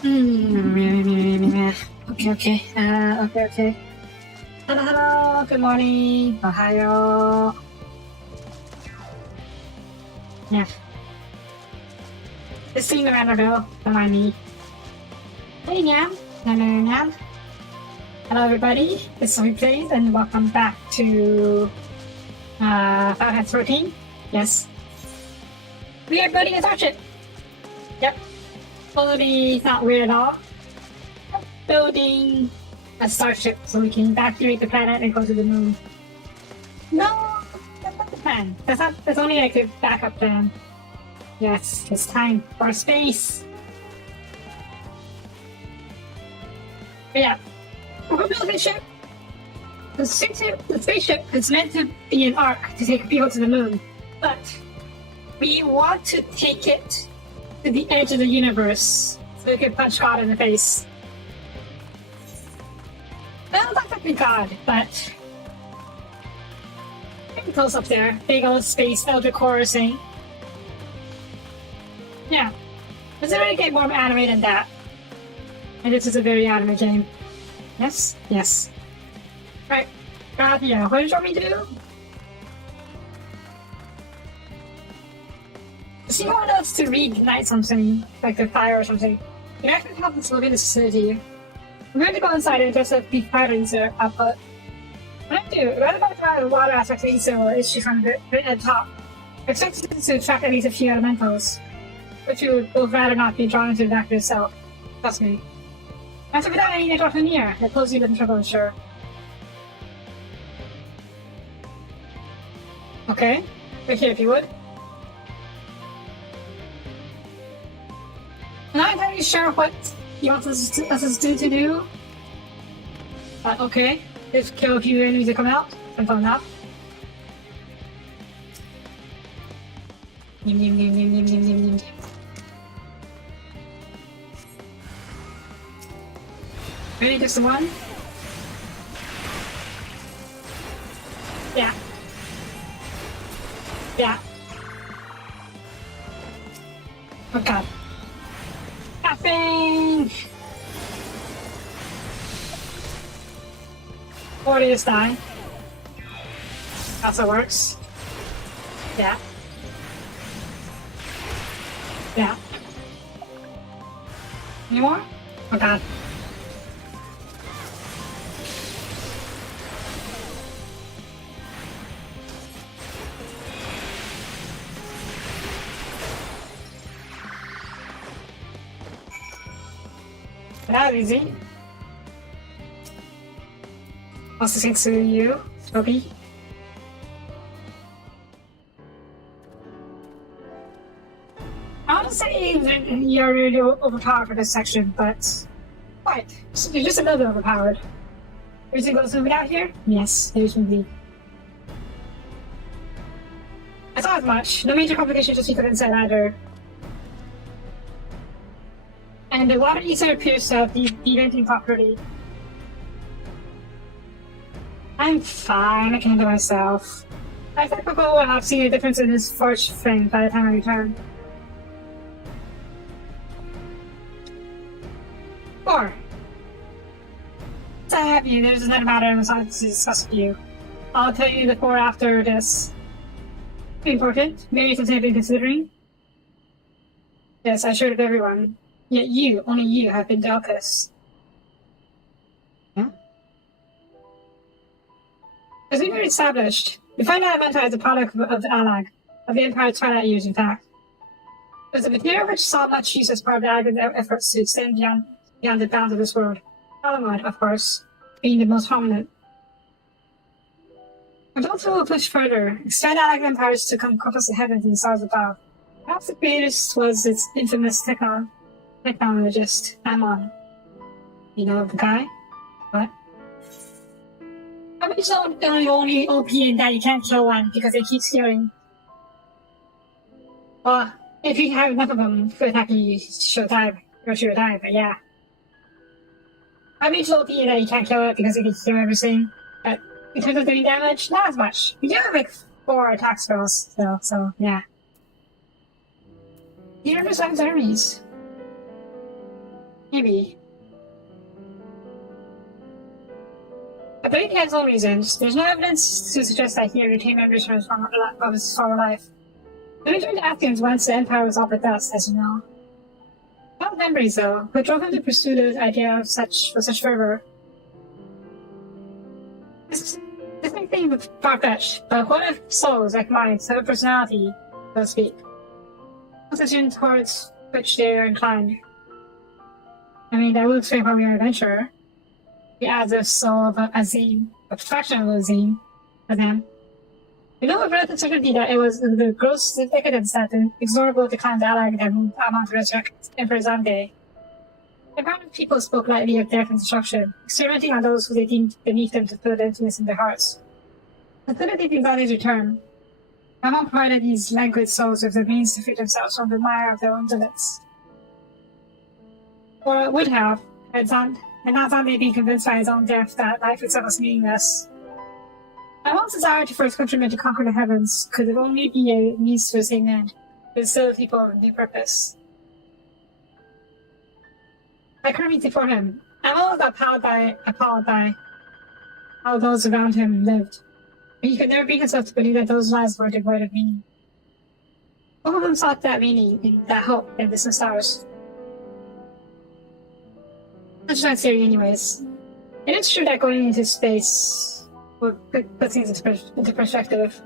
Okay. Okay. Hello. Good morning. Ohio. Yeah. Just seeing around the door. Don't mind me. Hey, Nyam. Nyam. Hello, everybody. It's Soapie, and welcome back to Final Fantasy 14. Yes. We are building a Starship. Yep. Totally not weird at all. Building a Starship so we can evacuate the planet and go to the moon. No, that's not the plan. That's only like a backup plan. Yes, it's time for space. But yeah, we're building a ship. The spaceship is meant to be an arc to take people to the moon, but we want to take it to the edge of the universe so we can punch God in the face. Well, not technically God, but pretty close up there. Big old space Eldritch Horror thing. Yeah. Does it really get more anime than that? And this is a very anime game. Yes? Yes. Right. God, yeah. What did you want me to do? Does anyone else to reignite something, like the fire or something? You actually have this look in this facility. We're going to go inside and just be fighting the output. What I do, right about the water aspect of the issue from the at the top. Expect to attract at least a few elementals, but you would rather not be drawn into the back of yourself. Trust me. And so without any network near, that pulls you in trouble, sure. Okay, right here if you would. I'm not entirely sure what you want us to do. But okay, just kill a few enemies that come out. Simple enough. Ready, just the one? Yeah. Yeah. Oh god. Nothing! Or they just die. Also works. Yeah. Yeah. Any more? Oh god. That was easy. Also thanks to you, Soapie. I want to say that you're really overpowered for this section, but what? You're just a little bit overpowered. Everything goes moving out here? Yes, there's movie. I thought as much. No major complications just because inside either. And the water ether appears to have the venting property. I'm fine, I can handle myself. I think we'll go have seen a difference in his forge frame by the time I return. 4. So I have you, there's another matter I'm excited to discuss with you. I'll tell you before after this. Important, maybe something I've been considering. Yes, I shared with everyone. Yet you, only you, have been Delcus. Yeah? As we've already established, we find out Manta is a product of the Alag, of the Empire's twilight years, in fact. It was a material which saw much use as part of the Alag's efforts to extend beyond the bounds of this world. Alamud, of course, being the most prominent. But also will push further, expand Alag empires to encompass the heavens and the stars above. Perhaps the greatest was its infamous technologist, Amon. You know the guy? What? I mean, it's not only OP and that you can't kill one because they keep stealing. Well, if you have enough of them, good attack you she'll die, but yeah. I mean, it's OP that you can't kill it because it can kill everything, but in terms of doing damage, not as much. You do have like 4 attack spells, so yeah. You understand enemies. Maybe. I believe he has own reasons. There's no evidence to suggest that he retained memories from his former life. He returned to Athens once the Empire was off the dust, as you know. Not memories, though, what drove him to pursue the idea of with such fervor. This may seem far-fetched, but what if souls like mine have a personality, so to speak? Position towards which they are inclined. I mean, that will explain why we are an adventurer. He adds a soul of Azim, a fraction of Azim, for them. We know with relative certainty that it was the gross decadence that the inexorable declines allied that moved Amon to resurrect Emperor Zande. The Brahmin people spoke lightly of death and destruction, experimenting on those who they deemed beneath them to feel the emptiness in their hearts. Facilitating Zande's return, Amon provided these languid souls with the means to free themselves from the mire of their own limits. Or it would have, had not Zande been convinced by his own death that life itself was meaningless. Amon's desire to first countrymen to conquer the heavens could only be a means to the same end, to instill people with a new purpose. I couldn't meet before him. Amon was appalled by how those around him lived. But he could never bring himself to believe that those lives were devoid of meaning. Both of them sought that meaning, that hope in distant stars. Such a theory, anyways. It is true that going into space would put things into perspective.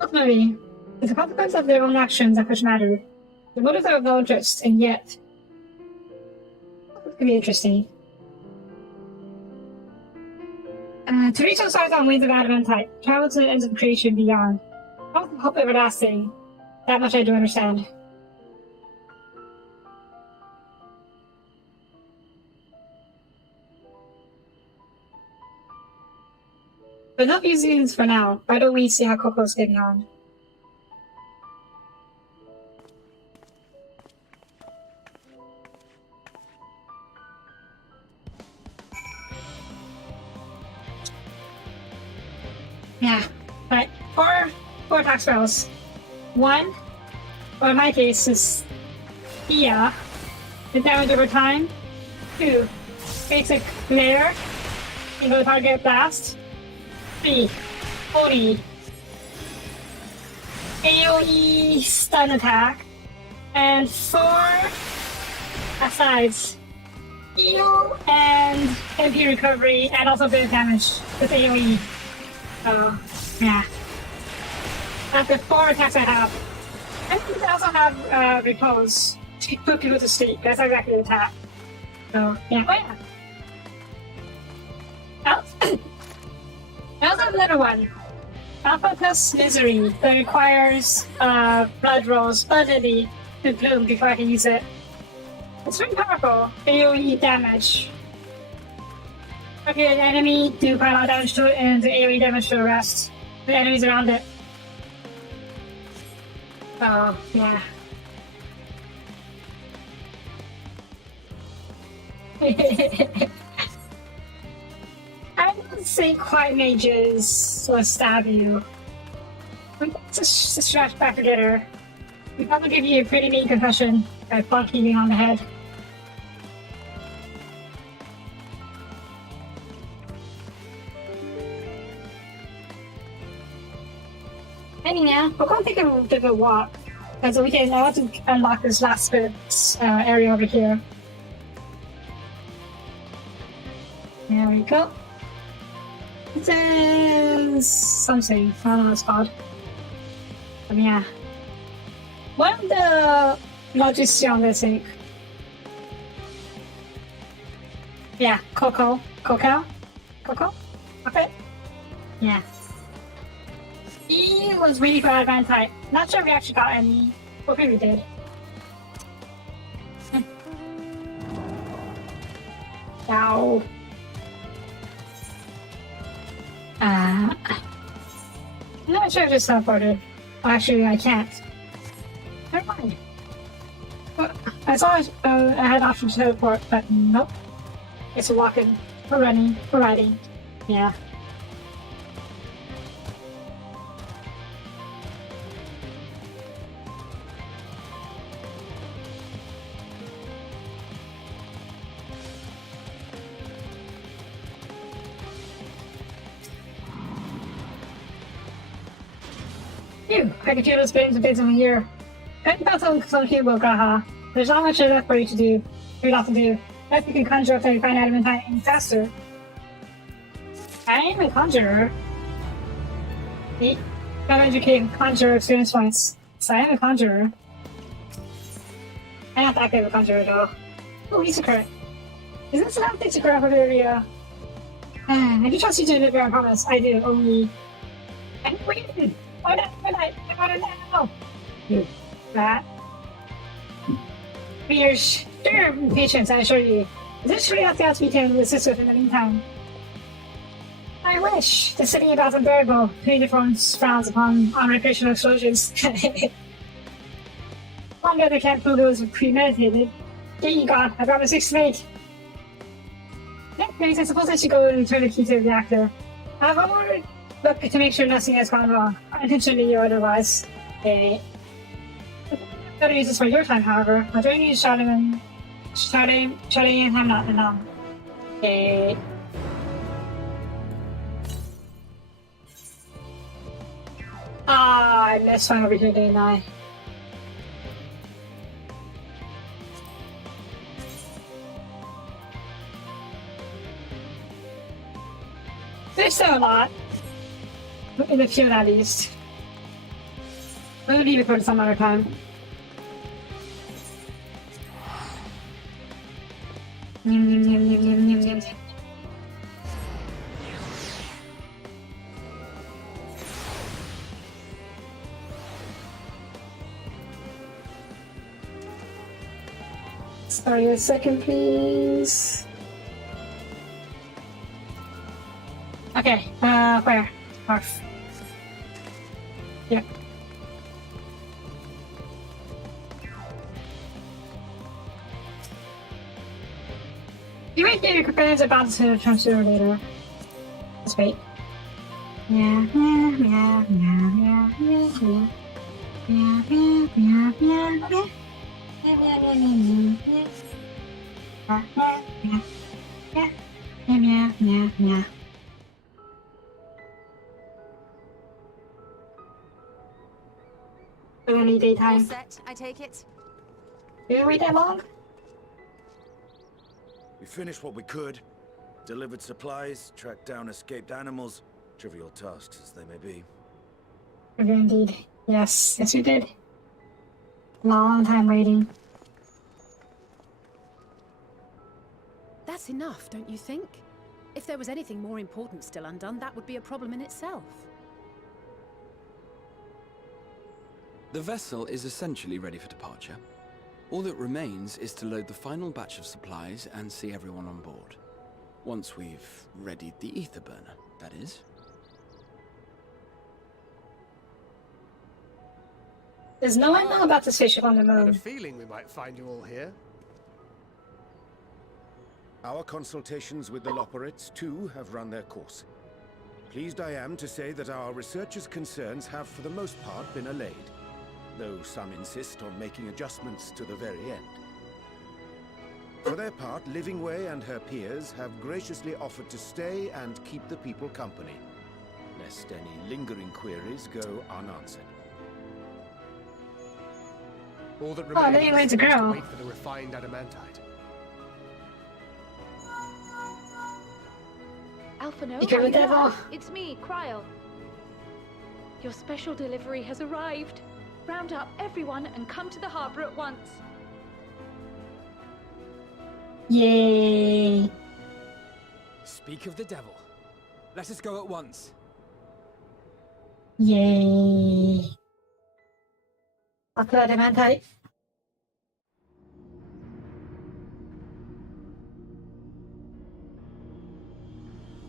Ultimately, it's a consequence of their own actions that which matter. The motives are of no interest, and yet, it could be interesting. To reach those stars on wings of adamantite, travel to the ends of creation beyond. Hope everlasting. That much I do understand. But enough museums for now. Why don't we see how Coco's getting on? Yeah, but four attack spells. One, or in my case, is the damage over time. 2, basic layer, single target blast. 3, Oni, AoE stun attack. And 4, asides, heal and MP recovery, and also a bit of damage with AoE. So, yeah. After 4 attacks I have. I think I also have repose to put people to sleep. That's exactly the attack. So, yeah. Oh, yeah. I also have another one. Alpha plus Misery that requires blood rolls, blood lily, to bloom before I can use it. It's very powerful. AoE damage. Okay, an enemy, do quite a lot of damage to it, and the AoE damage to the rest. The enemies around it. So, yeah. I don't think quite mages will stab you. Just stretch back together. We probably give you a pretty mean concussion by bonking you on the head. Anyhow, we're going to take a bit of a walk. As we can, I want to unlock this last bit area over here. There we go. It is something. I don't know what it's called. But yeah. One of the logistics on this thing. Yeah, Coco. Okay. Yeah. He was really bad at type. Not sure if we actually got any. Okay, we did. Ow. I'm not sure if it's teleported. Actually, I can't. Never mind. I saw I had option to teleport, but nope. It's a walking. We're running. We're riding. Yeah. Phew, I can feel those brains of days of a year. Couldn't got some people, Gaha. There's not much left for you to do. For you lot to do. Unless you can conjure up any fine adamantine any faster. I am a conjurer. See? Gotta educate conjurer experience points. So I am a conjurer. I'm not that good of a conjurer though. Oh, Isakura. Isn't this enough thing to grab over area? I do trust you to deliver, I promise. I do, only. I'm waiting! Oh no, I got it now! You rat. For your sure patience, I assure you. This really nothing else we can assist with in the meantime. I wish. The city about unbearable. Putting frowns upon recreational explosions. Wonder they can't prove it was premeditated. Thank God, I brought my 6th mate. Thanks, I suppose I should go and return the key to the reactor. I've already looked to make sure nothing has gone wrong, intentionally or otherwise. Better use this for your time, however. I'll join you in shouting and I'm not enough. I missed one over here, didn't I? There's still a lot. In the few at least. We'll leave it for some other time. Sorry, a second, please. Okay, where? Off. Yep. You might get your companions about to transfer later. Let's wait. Yeah. Early daytime. All set, I take it? Did you wait that long? We finished what we could. Delivered supplies, tracked down escaped animals. Trivial tasks as they may be. Okay, indeed. Yes, we did. Long time waiting. That's enough, don't you think? If there was anything more important still undone, that would be a problem in itself. The vessel is essentially ready for departure. All that remains is to load the final batch of supplies and see everyone on board. Once we've readied the ether burner, that is. Does no one know about the spaceship on the I had a moon? feeling we might find you all here. Our consultations with the Loperates, too, have run their course. Pleased I am to say that our researchers' concerns have, for the most part, been allayed, though some insist on making adjustments to the very end. For their part, Livingway and her peers have graciously offered to stay and keep the people company, lest any lingering queries go unanswered. All that Oh, there you went remains to is to grow. wait for the refined adamantite. Alpha, no, You could read that I'm here. off. It's me, Cryle. Your special delivery has arrived. Round up everyone and come to the harbor at once. Yay! Speak of the devil. Let us go at once. Yay! I'll put adamantite.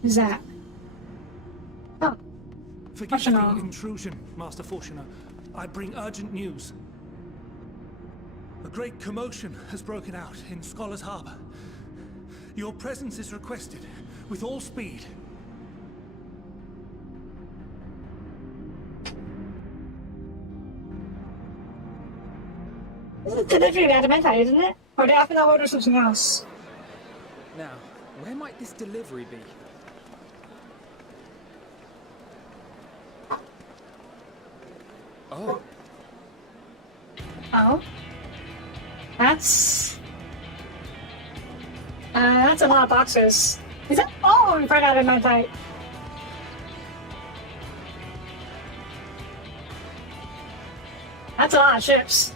Who's that? Oh, Forgive Fortuner. the intrusion, Master Fortuner. I bring urgent news. A great commotion has broken out in Scholar's Harbor. Your presence is requested, with all speed. this is delivery of adamantite, isn't it? Or did I have to order something else? Now, where might this delivery be? Oh, Oh. That's a lot of boxes. Is that? Oh, we ran out of adamantite. That's a lot of ships.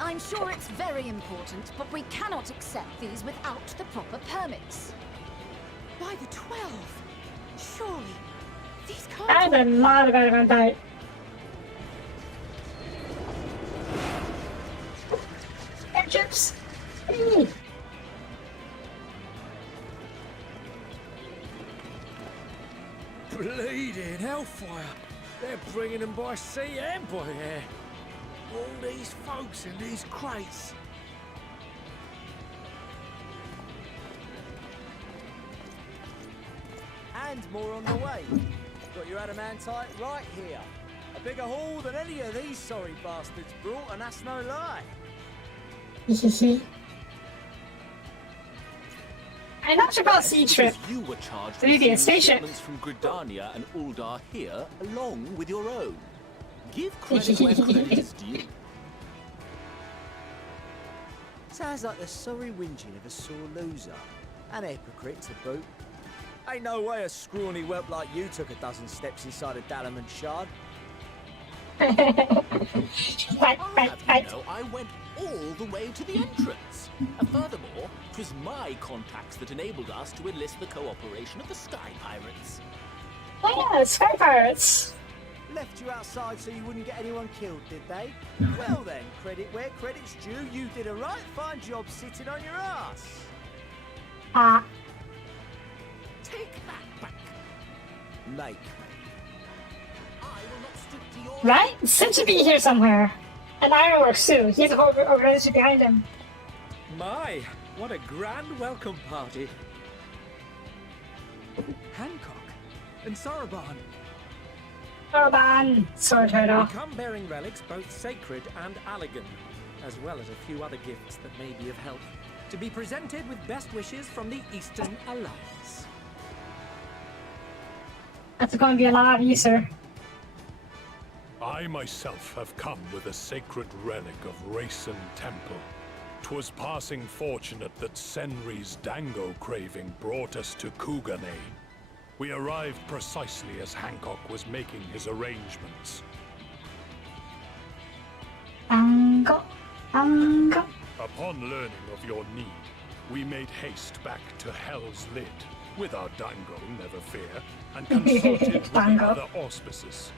I'm sure it's very important, but we cannot accept these without the proper permits. By the 12! Surely, these can't... That's a lot of adamantite. Airships. Hey. Bleeding hellfire! They're bringing them by sea and by air. All these folks in these crates. And more on the way. Got your adamantite right here. A bigger haul than any of these sorry bastards brought, and that's no lie. I'm not sure about sea trip. You were charged Maybe a with station. shipments from Gridania and Uldar here, along with your own. Give credit where credit is due. Sounds like the sorry whinging of a sore loser. An hypocrite to boot. Ain't no way a scrawny whelp like you took a dozen steps inside a Dalamant shard. I went all the way to the entrance. And furthermore, 'twas my contacts that enabled us to enlist the cooperation of the Sky Pirates. Oh yeah, Sky Pirates. Left you outside so you wouldn't get anyone killed, did they? Well then, credit where credit's due, you did a right fine job sitting on your ass. Take that back. Make I will not stoop to your... Right? Seems to be here somewhere. And Ironworks too. He has a whole organization behind him. My, what a grand welcome party. Hancock and Saraban. Orban, sword turtle. We come bearing relics both sacred and elegant, as well as a few other gifts that may be of help, to be presented with best wishes from the Eastern Alliance. That's going to be a lot easier. I myself have come with a sacred relic of Rayson Temple. 'Twas passing fortunate that Senri's dango craving brought us to Kuganane. We arrived precisely as Hancock was making his arrangements. Ango. Upon learning of your need, we made haste back to Hell's Lid, with our dango, never fear, and consulted with the other auspices.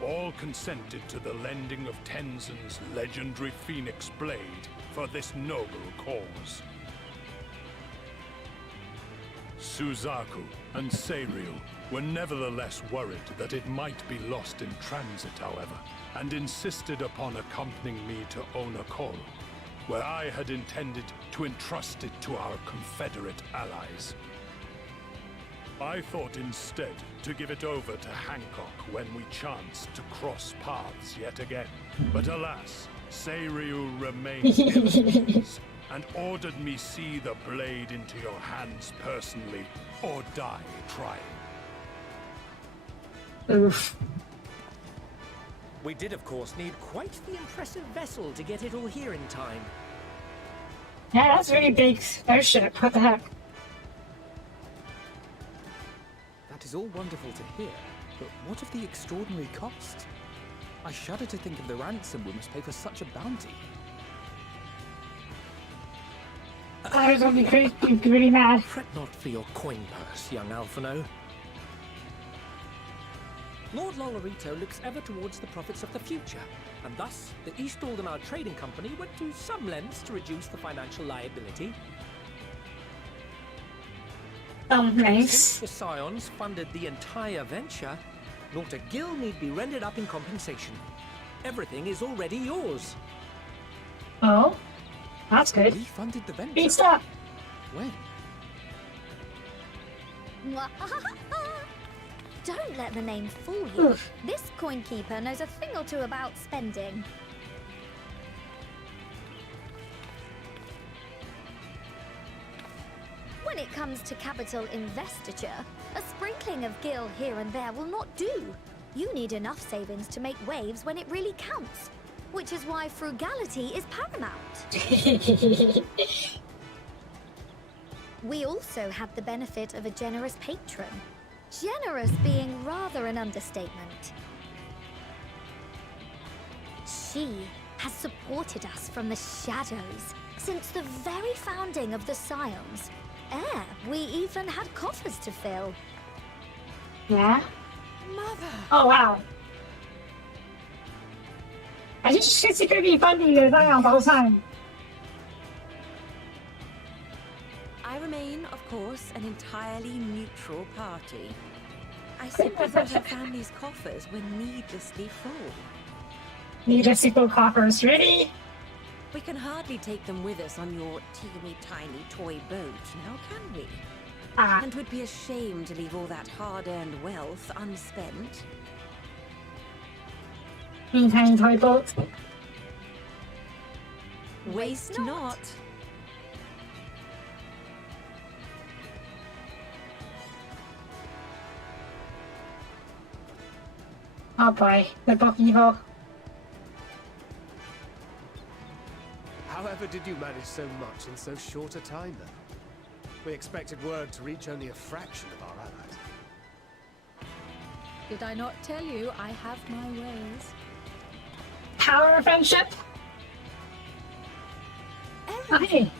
All consented to the lending of Tenzin's legendary Phoenix Blade for this noble cause. Suzaku and Seiryu were nevertheless worried that it might be lost in transit, however, and insisted upon accompanying me to Onokoro, where I had intended to entrust it to our Confederate allies. I thought instead to give it over to Hancock when we chanced to cross paths yet again. But alas, Seiryu remained ill at ease and ordered me see the blade into your hands personally, or die trying. Oof. We did, of course, need quite the impressive vessel to get it all here in time. Yeah, that's a really big airship. What the heck? That is all wonderful to hear, but what of the extraordinary cost? I shudder to think of the ransom we must pay for such a bounty. I was going to be really mad. Fret not for your coin purse, young Alphino. Lord Lolorito looks ever towards the profits of the future, and thus the East Aldenar Trading Company went to some lengths to reduce the financial liability. Nice. Since the Scions funded the entire venture, not a gill need be rendered up in compensation. Everything is already yours. Oh, that's good. We funded the venture. Beat stuff. When? Don't let the name fool you. This coin keeper knows a thing or two about spending. When it comes to capital investiture, a sprinkling of gil here and there will not do. You need enough savings to make waves when it really counts, which is why frugality is paramount. We also have the benefit of a generous patron. Generous being rather an understatement. She has supported us from the shadows since the very founding of the Scions. We even had coffers to fill. Yeah? Mother! Oh, wow. 还是secretly funding the Zion the whole time. I remain, of course, an entirely neutral party. I simply thought our family's coffers were needlessly full. Needlessly full coffers, really? We can hardly take them with us on your teeny-tiny toy boat, now can we? And 'twould be a shame to leave all that hard-earned wealth unspent. Tiny toy boat. Waste not. Oh boy, the book evil. However did you manage so much in so short a time, then? We expected word to reach only a fraction of our allies. Did I not tell you I have my ways? Power of friendship? Erin,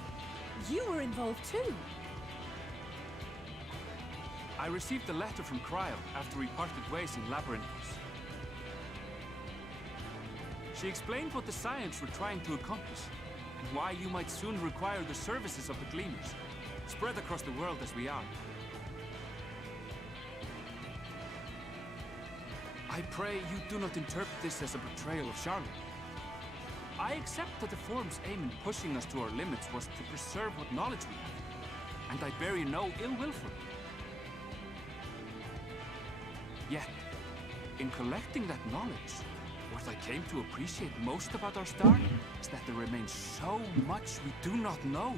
you were involved too. I received a letter from Cryo after we parted ways in Labyrinthos. She explained what the Scions were trying to accomplish, and why you might soon require the services of the Gleaners, spread across the world as we are. I pray you do not interpret this as a betrayal of Charlotte. I accept that the Forum's aim in pushing us to our limits was to preserve what knowledge we have, and I bear you no ill will for it. Yet, in collecting that knowledge, what I came to appreciate most about our star is that there remains so much we do not know.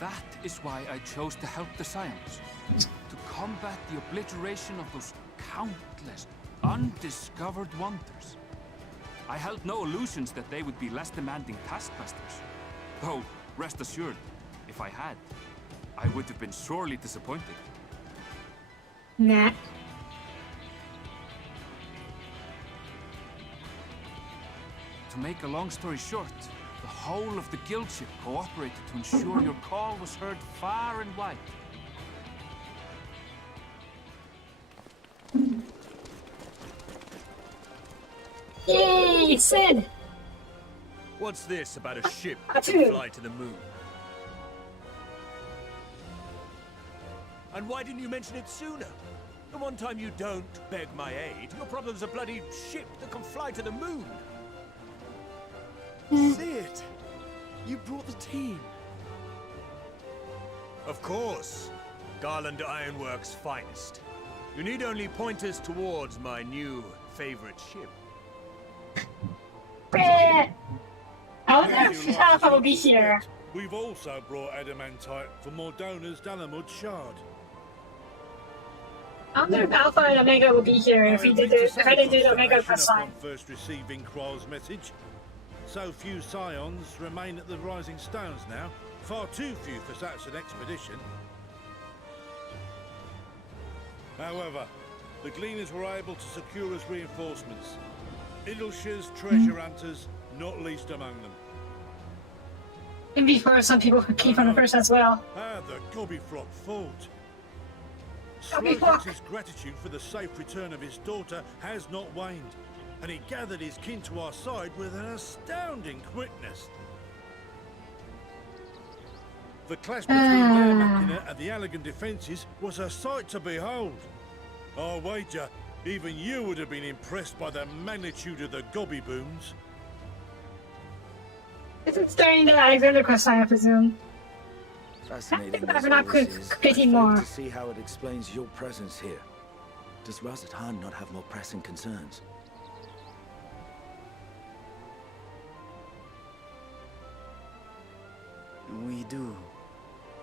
That is why I chose to help the Scions, to combat the obliteration of those countless, undiscovered wonders. I held no illusions that they would be less demanding taskmasters. Though, rest assured, if I had, I would have been sorely disappointed. Nah. To make a long story short, the whole of the guild ship cooperated to ensure your call was heard far and wide. Yay, Sid! What's this about a ship I that too. can fly to the moon? And why didn't you mention it sooner? The one time you don't beg my aid, your problem's a bloody ship that can fly to the moon. Sid, you brought the team. Of course. Garland Ironworks' finest. You need only point us towards my new favorite ship. I wonder if Alpha will be here. We've also brought adamantite for Mordona's Dalamud shard. I wonder if Alpha and Omega will be here if we did the if I didn't do the Omega quest line. Upon first receiving Kryl's message, so few Scions remain at the Rising Stones now. Far too few for such an expedition. However, the Gleaners were able to secure us reinforcements. Idleshires, treasure hunters, not least among them. And before some people who came from the first as well. The Gobbyflock fought. Gobbyflock. Slocum's gratitude for the safe return of his daughter has not waned, and he gathered his kin to our side with an astounding quickness. The clash between their Machina and the Allegan defences was a sight to behold. I wager even you would have been impressed by the magnitude of the Gobby booms. This is during the Alexander quest line, I presume. Fascinating I as think not all this is, completing I fail more. to see how it explains your presence here. Does Razat Han not have more pressing concerns? We do.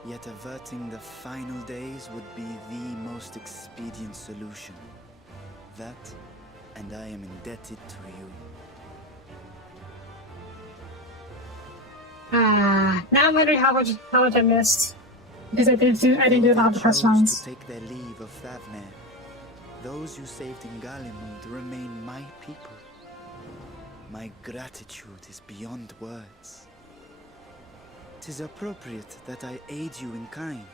Yet averting the final days would be the most expedient solution. that, and I am indebted to you. Now I'm wondering how much I missed. Because I didn't do a lot of the first ones. To take their leave of Thavner, those you saved in Galimund remain my people. My gratitude is beyond words. 'Tis appropriate that I aid you in kind.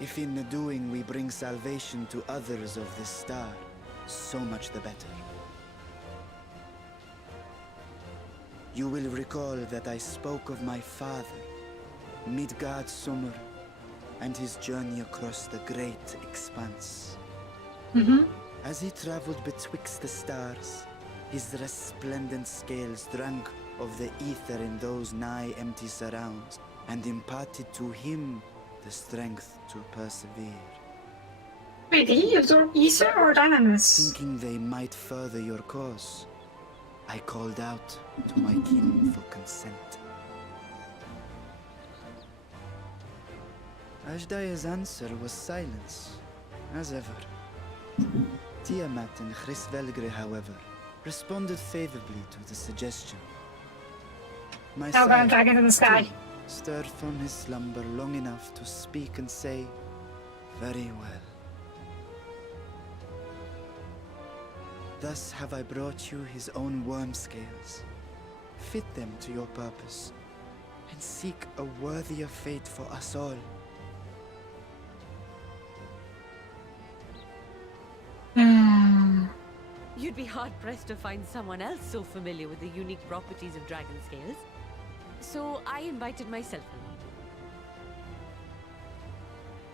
If in the doing we bring salvation to others of this star, so much the better. You will recall that I spoke of my father, Midgard Summer, and his journey across the great expanse. As he traveled betwixt the stars, his resplendent scales drank of the ether in those nigh empty surrounds, and imparted to him the strength to persevere. Wait, did he absorb ether or dynamis? Thinking they might further your cause, I called out to my kin for consent. Ajdaya's answer was silence, as ever. Tiamat and Hrisvelgre, however, responded favorably to the suggestion. My Now dragon in the sky. Stirred from his slumber long enough to speak and say, "Very well. Thus have I brought you his own worm scales. Fit them to your purpose, and seek a worthier fate for us all." You'd be hard-pressed to find someone else so familiar with the unique properties of dragon scales. So I invited myself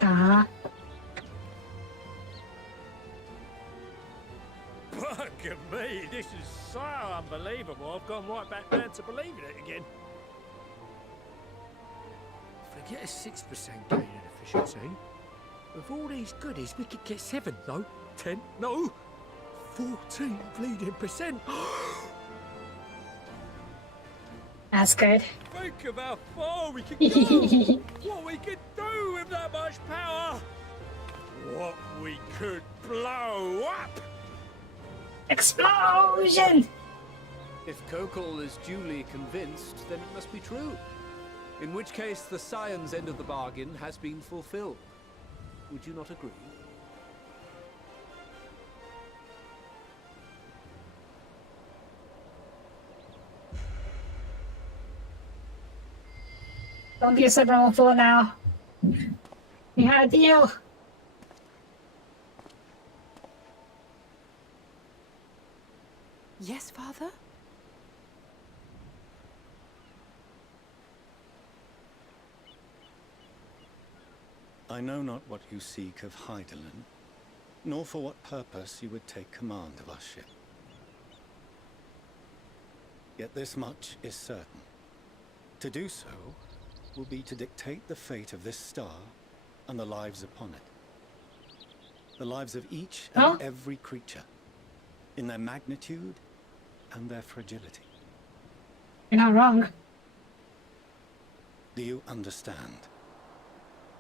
along. Bugger me, this is so unbelievable. I've gone right back down to believing it again. Forget a 6% gain in efficiency. With all these goodies, we could get 7, no? 10, no? 14 bleeding percent. That's good. Think of how far we could go. What we could do with that much power. What we could blow up. Explosion! If Kokol is duly convinced, then it must be true. In which case, the Scion's end of the bargain has been fulfilled. Would you not agree? Don't be a stubborn fool now. We had a deal. Yes, Father? I know not what you seek of Hydaelyn, nor for what purpose you would take command of our ship. Yet this much is certain. To do so will be to dictate the fate of this star and the lives upon it. The lives of each and every creature, in their magnitude and their fragility. You're not wrong. Do you understand?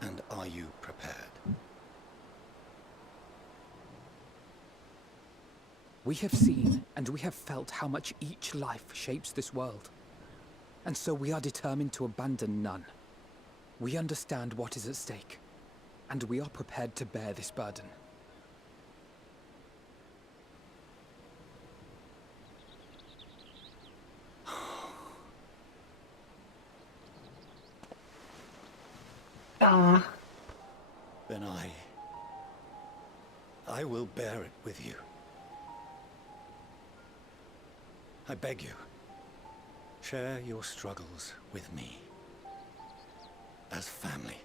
And are you prepared? We have seen and we have felt how much each life shapes this world. And so we are determined to abandon none. We understand what is at stake, and we are prepared to bear this burden. Then I will bear it with you. I beg you, share your struggles with me. As family.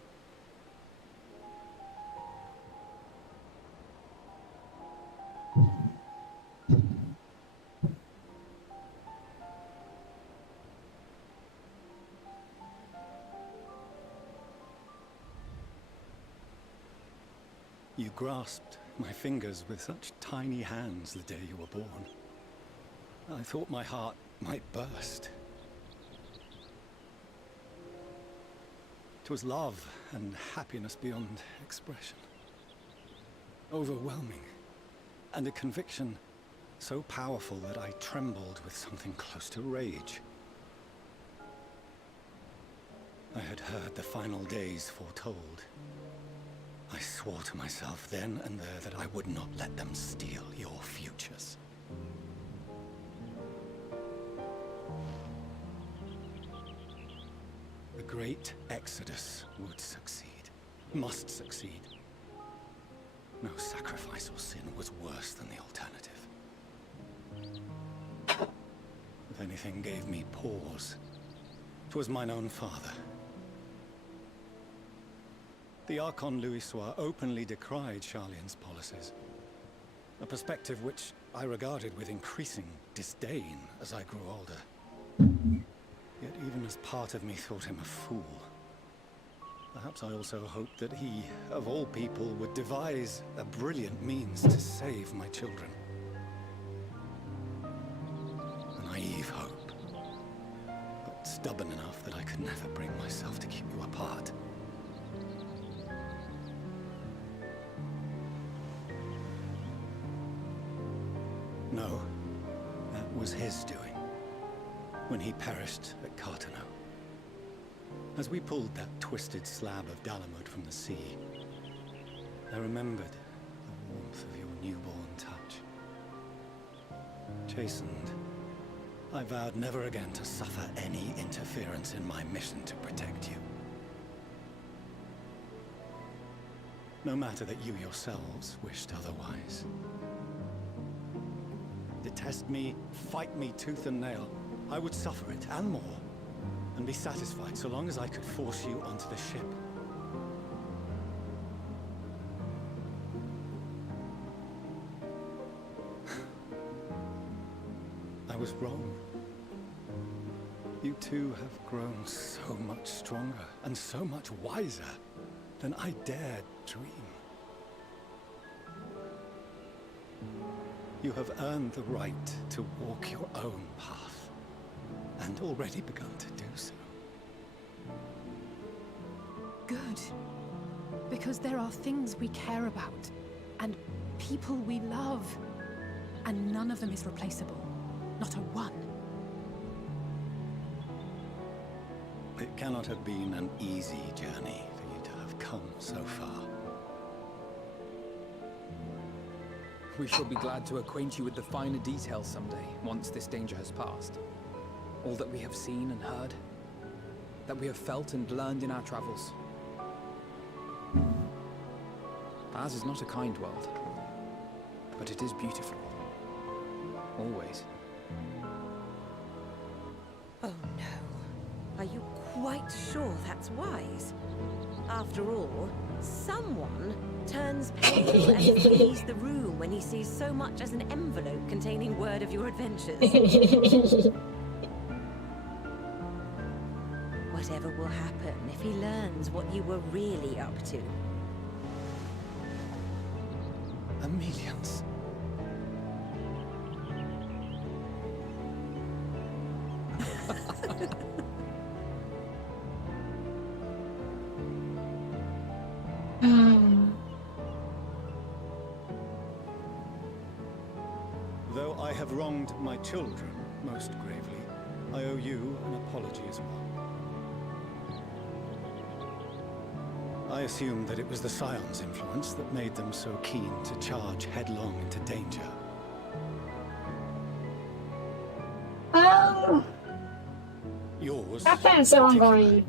You grasped my fingers with such tiny hands the day you were born. I thought my heart might burst. 'Twas love and happiness beyond expression. Overwhelming. and a conviction so powerful that I trembled with something close to rage. I had heard the final days foretold. I swore to myself then and there that I would not let them steal your futures. The great Exodus would succeed, must succeed. No sacrifice or sin was worse than the alternative. If anything gave me pause, 'twas mine own father. The Archon Louisoix openly decried Charlian's policies, a perspective which I regarded with increasing disdain as I grew older. Yet even as part of me thought him a fool, perhaps I also hoped that he, of all people, would devise a brilliant means to save my children. A naive hope, but stubborn enough that I could never bring myself to keep you apart. No, that was his doing, when he perished at Cartano. As we pulled that twisted slab of Dalamud from the sea, I remembered the warmth of your newborn touch. Chastened, I vowed never again to suffer any interference in my mission to protect you. No matter that you yourselves wished otherwise. Detest me, fight me tooth and nail, I would suffer it, and more, and be satisfied so long as I could force you onto the ship. I was wrong. You two have grown so much stronger and so much wiser than I dared dream. You have earned the right to walk your own path, and already begun to do so. Good. Because there are things we care about, and people we love, and none of them is replaceable. Not a one. It cannot have been an easy journey for you to have come so far. We shall be glad to acquaint you with the finer details someday, once this danger has passed. All that we have seen and heard, that we have felt and learned in our travels. Ours is not a kind world, but it is beautiful. Always. Oh no. Are you quite sure that's wise? After all, someone turns pale and flees the room when he sees so much as an envelope containing word of your adventures. Whatever will happen if he learns what you were really up to? Amelians. Though I have wronged my children most gravely, I owe you an apology as well. I assume that it was the Scion's influence that made them so keen to charge headlong into danger. Yours. That plan's so ongoing.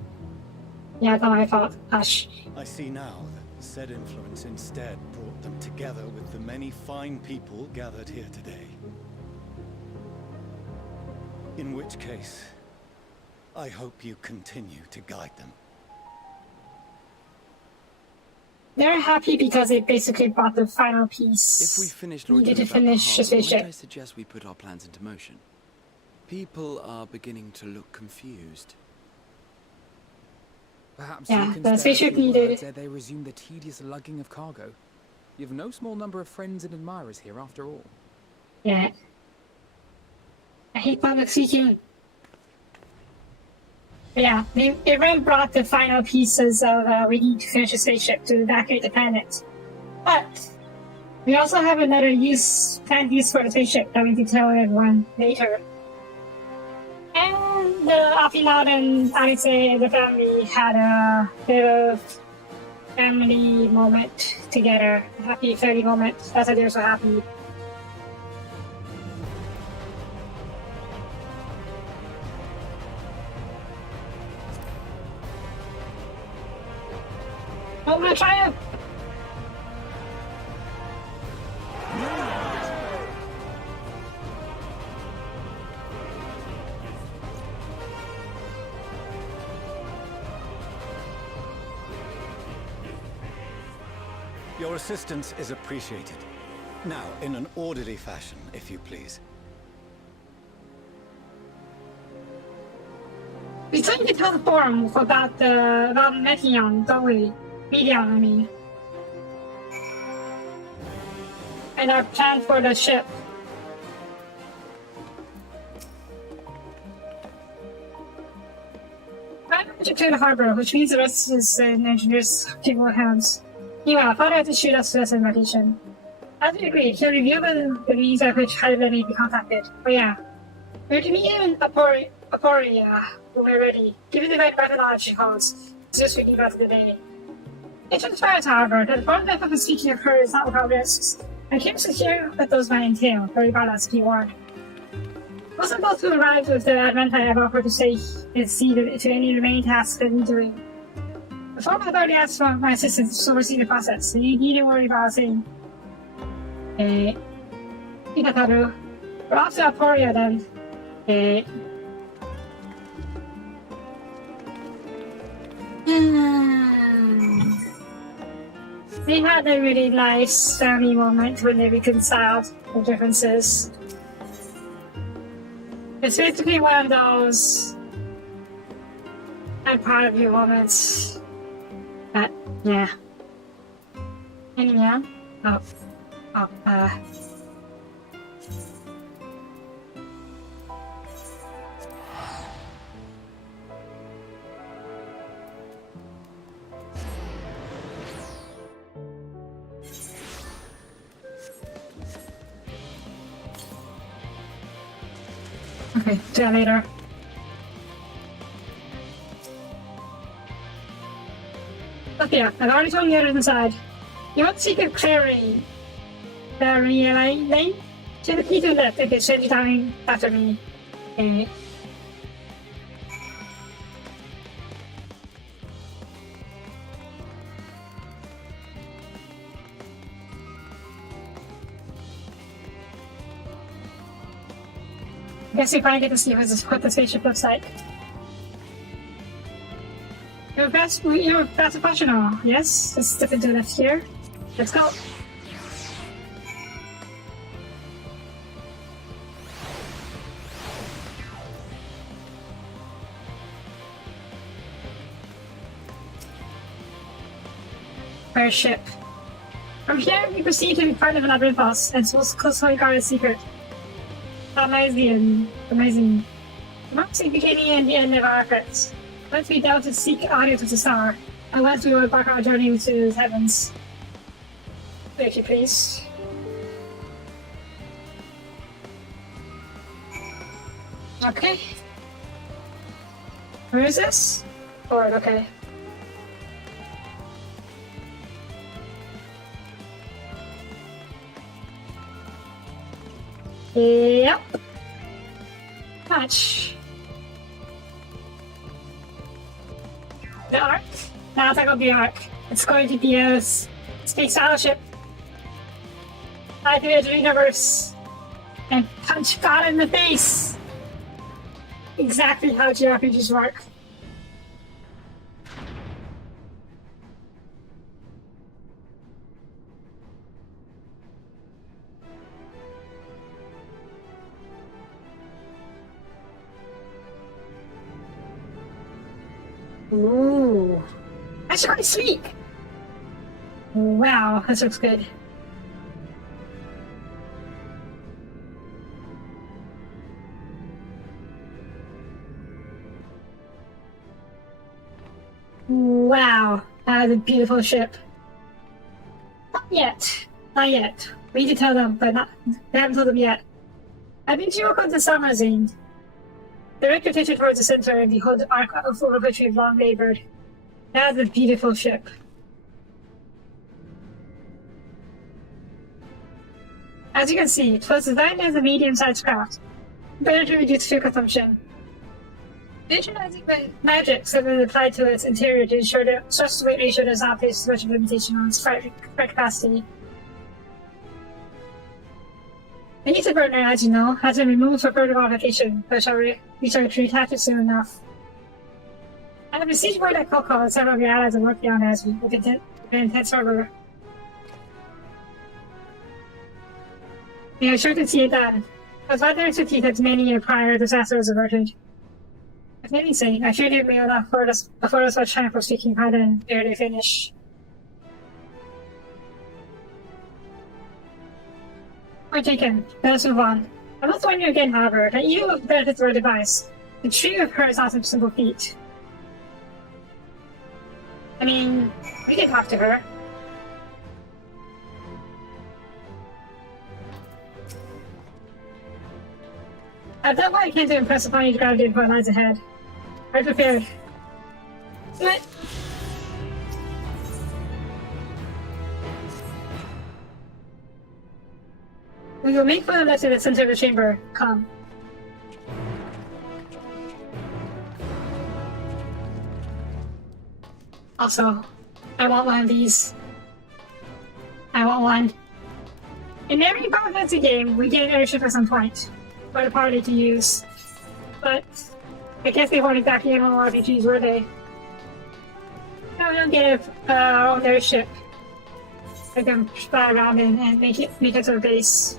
Yeah, that's my fault. Hush. I see now that said influence instead brought them together with the many fine people gathered here today. In which case, I hope you continue to guide them. They're happy because they basically brought the final piece. If we finish needed loitering to about the finish the harbour, might I spaceship. suggest we put our plans into motion? People are beginning to look confused. Perhaps Yeah, you can the spare a spaceship few needed- words ere they resume the tedious lugging of cargo. You have no small number of friends and admirers here, after all. Yeah. I hate public speaking. But yeah, they even brought the final pieces of we need to finish the spaceship to evacuate the planet. But We also have another planned use for the spaceship that we can tell everyone later. And Afilad and Alice and the family had a bit of family moment together. A happy family moment. That's why they were so happy. Oh, my triumph! Your assistance is appreciated. Now, in an orderly fashion, if you please. We think to tell the forum about Meteon, don't we? Meteon, I mean. And our plan for the ship. I'm going to clear the harbor, which means the rest is in engineers' capable hands. Meanwhile, Father had to shoot us to this invitation. As we agreed, he'll review the means by which Hyder may be contacted. Oh yeah. We're to meet you in Aporia when we're ready. Given the right methodology holds, it's just we need rest of the day. It transpires, however, that the foreign method of speaking of her is not without risks. I'm curious to hear what those might entail, but regardless, be warned. Most of those who arrived with the Adventi have offered to stay and see to any remaining tasks that we're doing. The forum has already asked for my assistance to oversee the process, so you needn't worry about saying. Hinataru. We're off to Aporia then. They had a really nice family moment when they reconciled the differences. It's basically one of those I'm proud of you moments. But yeah. Anyway, okay, see you later. Sophia, I've already told the others inside. You want to seek a clearing? Lane? To the key to the left if it's any time after me. Guess you finally get to see what the spaceship looks like. You're fast professional, yes? Let's step into the left here. Let's go. Starship. From here, we proceed to be part of another impulse, and so closely guarded secret. Amazing. Democracy beginning and the end of our efforts. Once we dealt to seek audience with the star, and once we will embark on our journey into the heavens. Thank you, please. Okay. Where is this? Forward, okay. Yep. Touch. The Ark? Now it's not going to be Ark. It's going to be a space battleship. Fly through the universe. And punch God in the face. Exactly how JRPGs work. Ooh, that's quite sweet. Wow, this looks good. Wow, that is a beautiful ship. Not yet. Not yet. We need to tell them, but they haven't told them yet. I've been to your to Summerzine. The reputation towards the center and the whole arc of which we've long labored. Now the beautiful ship. As you can see, it was designed as a medium-sized craft, better to reduce fuel consumption. Neutralizing magics have been applied to its interior to ensure the stress-to-weight ratio does not place too much limitation on its freight capacity. The heater burner, as you know, has been removed for further modification, but we shall retreat it soon enough. I have received word that Coco and several of your allies are working on it as we look into the intense fervor. We are sure to see it done. I was glad there to see that many a prior disaster was averted. If anything, I feared it may not afford us much time for speaking hard and barely finish. Point taken. Let us move on. I must warn you again, however, that you have benefits of our device. The tree of her is not a simple feat. I mean, we can talk to her. I've done what I can to impress upon you to gravitate what lies ahead. I'm prepared. Do it! We will make for the left in the center of the chamber. Come. Also, I want one of these. I want one. In every Final Fantasy game, we get an airship at some point for the party to use. But I guess they weren't exactly MMORPGs, were they? No, we don't get our own airship. I can fly around and make it our base.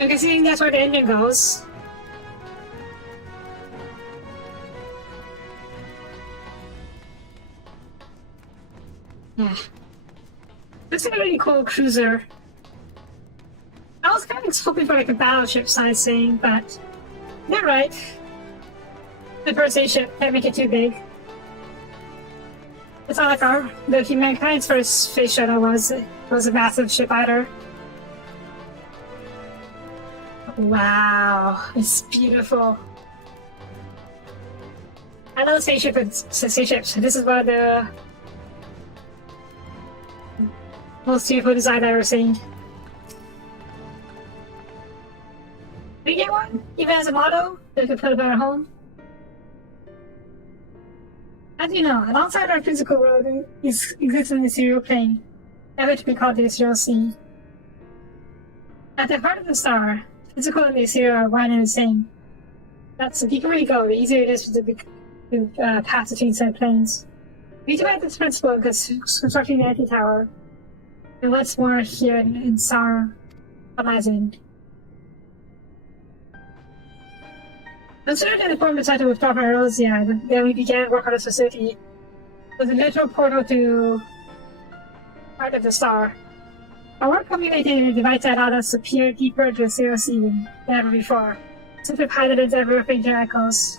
I'm guessing that's where the engine goes. Yeah. Looks like a really cool cruiser. I was kind of hoping for like a battleship size thing, but they're right. The first ship can't make it too big. It's not like the humankind's first space shuttle was a massive ship either. Wow, it's beautiful. I love spaceships. This is one of the most beautiful design I've ever seen. We get one, even as a motto that we could put up at our home. As you know, alongside our physical world exists an ethereal plane, that which we call the ethereal sea. At the heart of the star, physical and the ethereal are one and the same. That's the deeper we go, the easier it is to pass between said planes. We derive this principle of constructing the anti-tower, and what's more here in Sar Amazon. Considered in the form decided with Dr. Erosia, then we began work on this facility with a literal portal to part of the star. Our work culminated in a device that allowed us to peer deeper into the zero sea than ever before, simply piloted ever fainter echoes.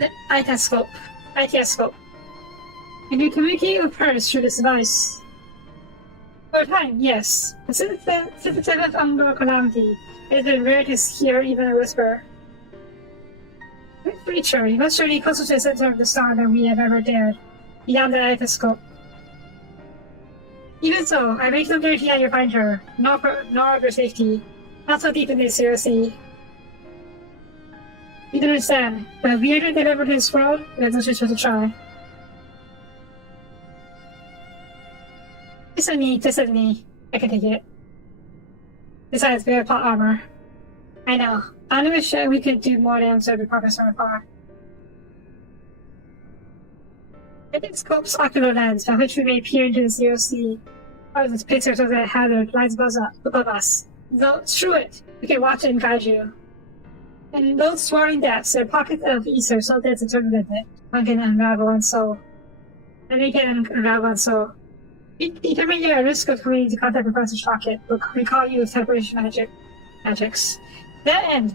The ITS scope. And we communicate with her through this device. For a time, yes. But since the 7th Umbral Calamity, it has been rare to hear even a whisper. With creature, you must surely closer to the center of the star than we have ever dared, beyond the litoscope. Even so, I make no guarantee that you'll find her, nor of her safety, not so deep in this zero sea. You can understand, but if we are to deliver to this world, there's no choice but to try. Just on me. I can take it. Besides, we have plot armor. I know. I wish we could do more than observe progress from afar. It is Scope's ocular lens, by which we may peer into the zero sea. Or this picture so that hazard lies above us. Though through it, we can watch it and guide you. In those swirling depths, there are pockets of ether so dense and turbulent that one can unravel one's soul. And they can unravel one's soul. Determine your risk of coming into contact with Professor Rocket will recall you with separation magics. To that end,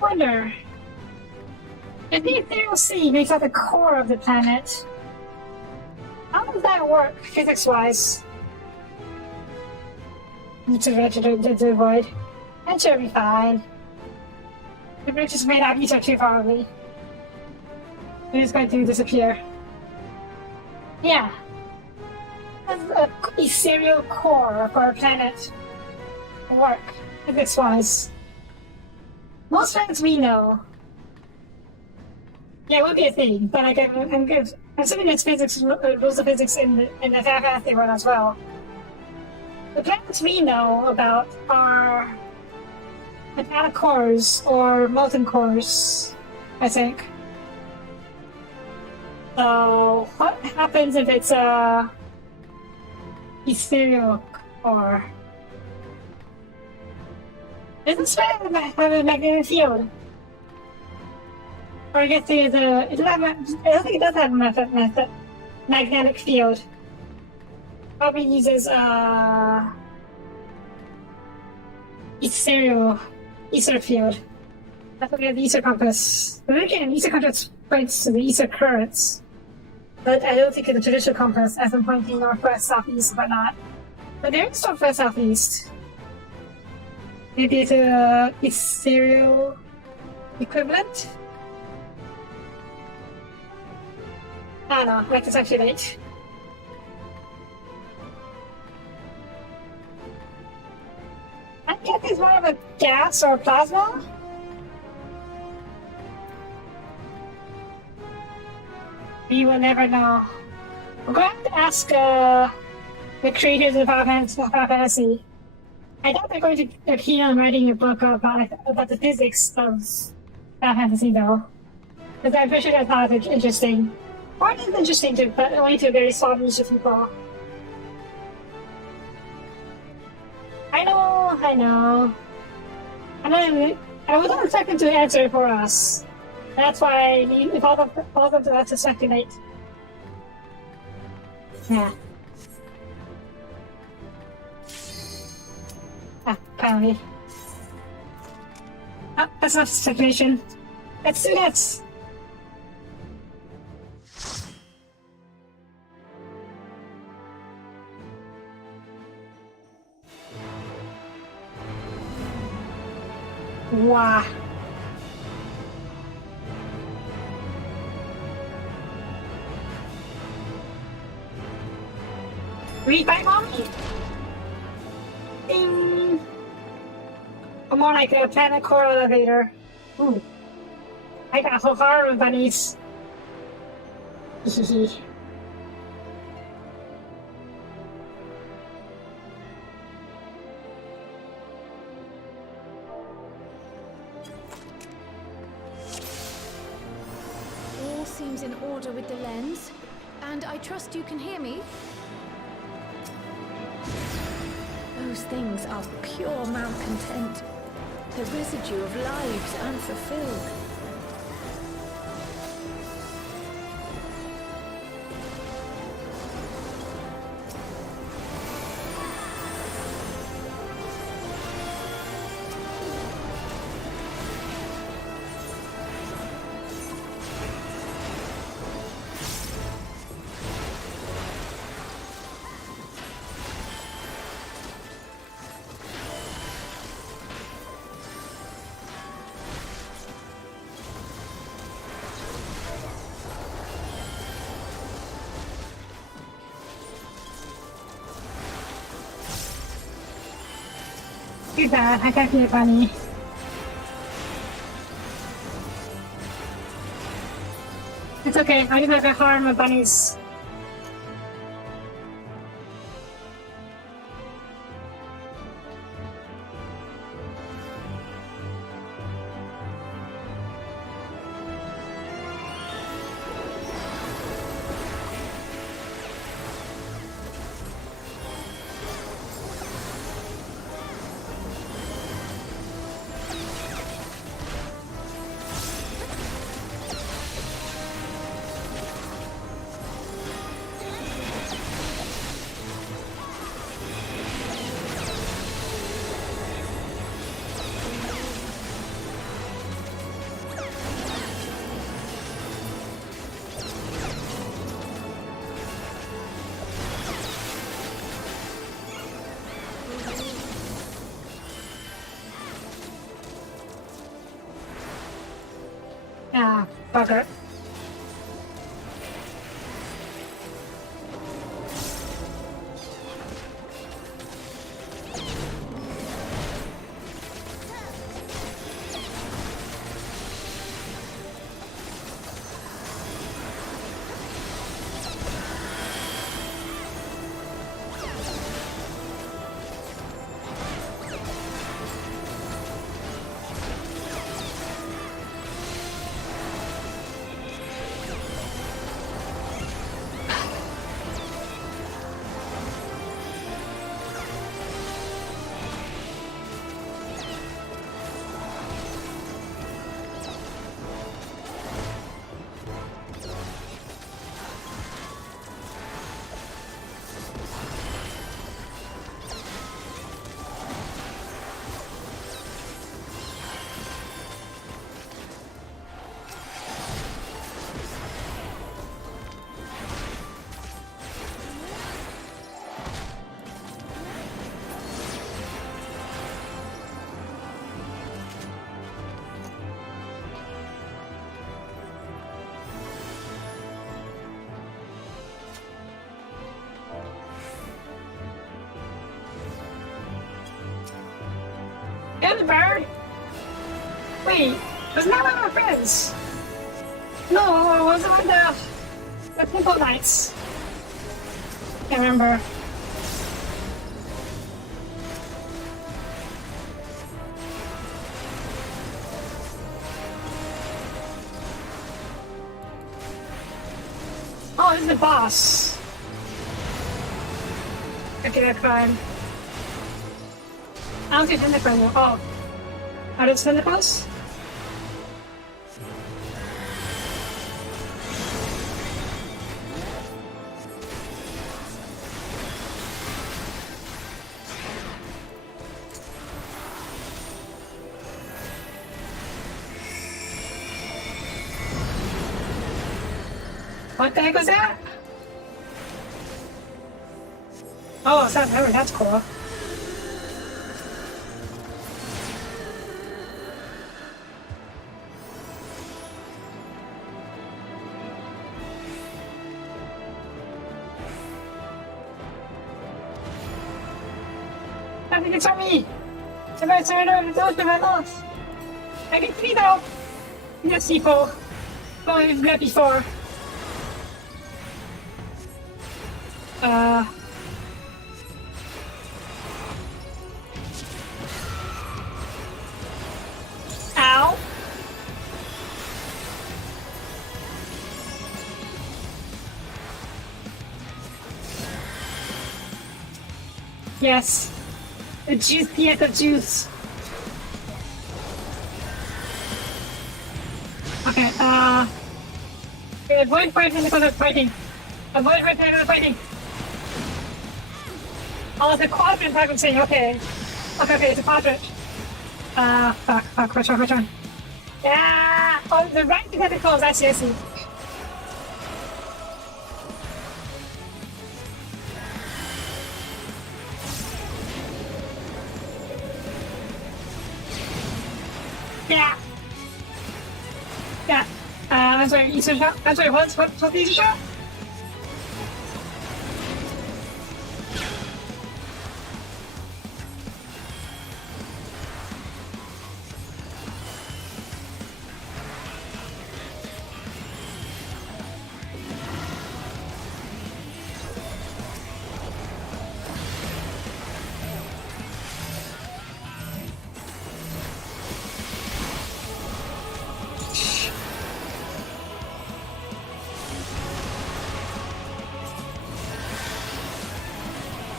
Wonder. If the ethereal sea makes up the core of the planet, how does that work physics-wise? Need to vegetate the void. That should be fine. The bridge is made out of ether too, probably. It's going to disappear. Yeah. That's an ethereal core for our planet work, physics-wise. Most planets we know. Yeah, it would be a thing, but like, I'm good. I'm assuming it's physics, rules of physics in the fantasy world as well. The planets we know about are metallic cores or molten cores, I think. So, what happens if it's a ethereal core? Doesn't Spider have a magnetic field? Or I guess it does have I don't think it does have a magnetic field. Probably uses ether field. That's what we have the ether compass. But again, ether compass points to the ether currents. But I don't think it's a traditional compass as in pointing northwest, southeast, whatnot. But there is northwest, southeast. Maybe it's a ethereal equivalent? I don't know, I can speculate. I guess it's more of a gas or a plasma? We will never know. We're going to have to ask the creators of Final Fantasy. I doubt they're going to be keen on writing a book about the physics of Final Fantasy, though. Because I'm pretty sure that's not interesting. Or it is interesting to, but only to a very small niche of people. I know. I wasn't expecting to answer it for us. That's why if all of them to us to speculate. Yeah. Apparently. Oh, that's enough speculation. Let's do that! Wow. Read by mommy? Ding! Or more like a planet core elevator. Ooh. I got a whole farm of bunnies. Hehehe. All seems in order with the lens, and I trust you can hear me. Those things are pure malcontent, the residue of lives unfulfilled. Too bad, I can't be a bunny. It's okay, I just have a harm of bunnies. Ah, bugger. And the bird? Wait, wasn't that one of our friends? No, it wasn't one of the Temple Knights. Can't remember. Oh, this is the boss. Okay, that's fine. I don't see tentacles. Oh. Are those tentacles? What the heck was that? Oh, it's not memory. That's cool. I think it's on me. Somebody turn over the door to my mouth. I can see though. Yes, people. Oh, I've met before. Ow. Yes. The juice, yes, the juice. Okay, avoid fighting because of fighting. Avoid fighting. Oh, it's a quadrant I was saying, okay. Okay, it's a quadrant. Fuck, which one? Yeah! Oh, the right tentacles, I see. Yeah! Yeah. I'm sorry, Easter shot? I'm sorry, what's the Easter shot?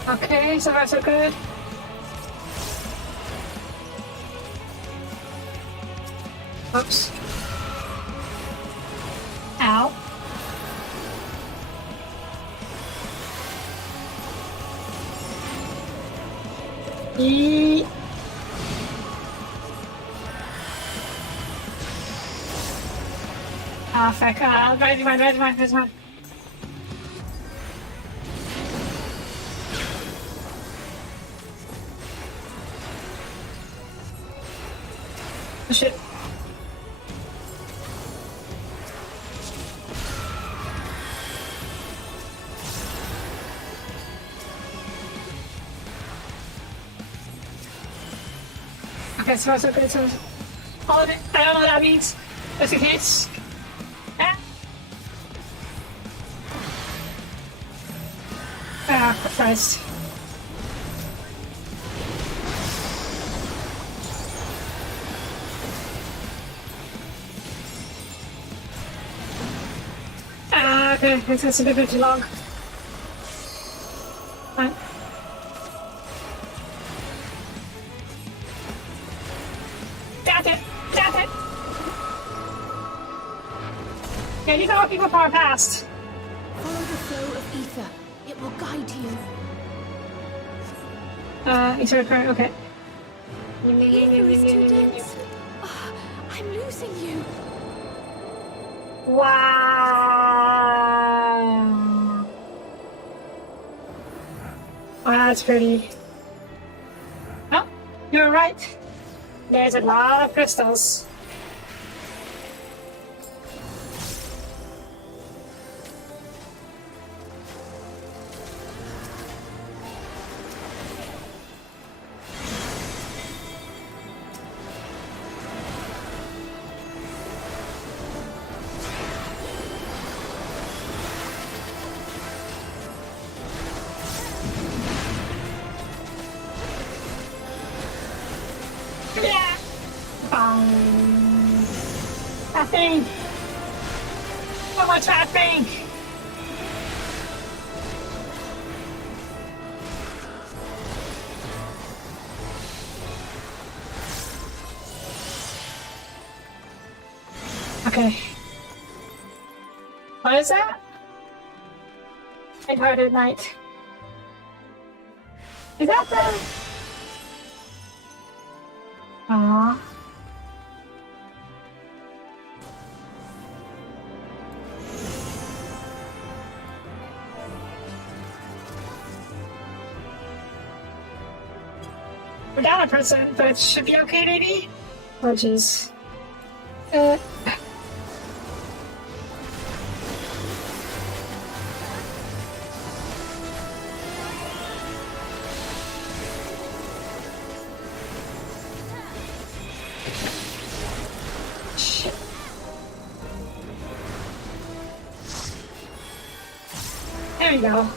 Okay, so far so good. Oops. Ow. E. Ah, fuck. Ready one. Oh, shit. Okay, so it's okay. So all of it. I don't know what that means. Just in case. Ah, Christ. Ah, okay. It's a bit too long. Fine. Got it! Got it! Yeah, these are people far past. Follow the flow of ether. It will guide you. It's your turn, okay. Ether is too dense. Oh, I'm losing you. Wow. Oh, that's pretty. Oh, you're right. There's a lot of crystals. Yeah. I think. So much I think. Okay. What is that? Lighthearted night. Is that the... Aww. We're down a person, but it should be okay, maybe? Oh, jeez. Shit. There we go.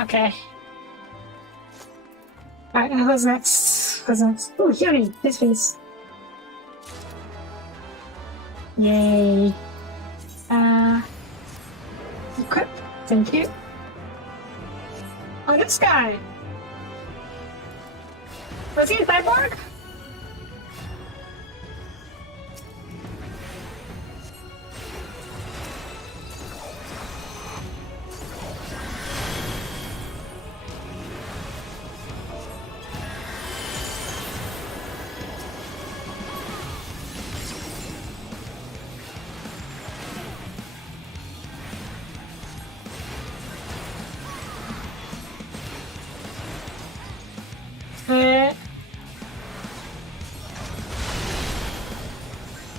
Okay. Alright, who's next? Who's next? Oh, Yuri! His face. Yay. Equip. Thank you. Oh, this guy! Was he a cyborg?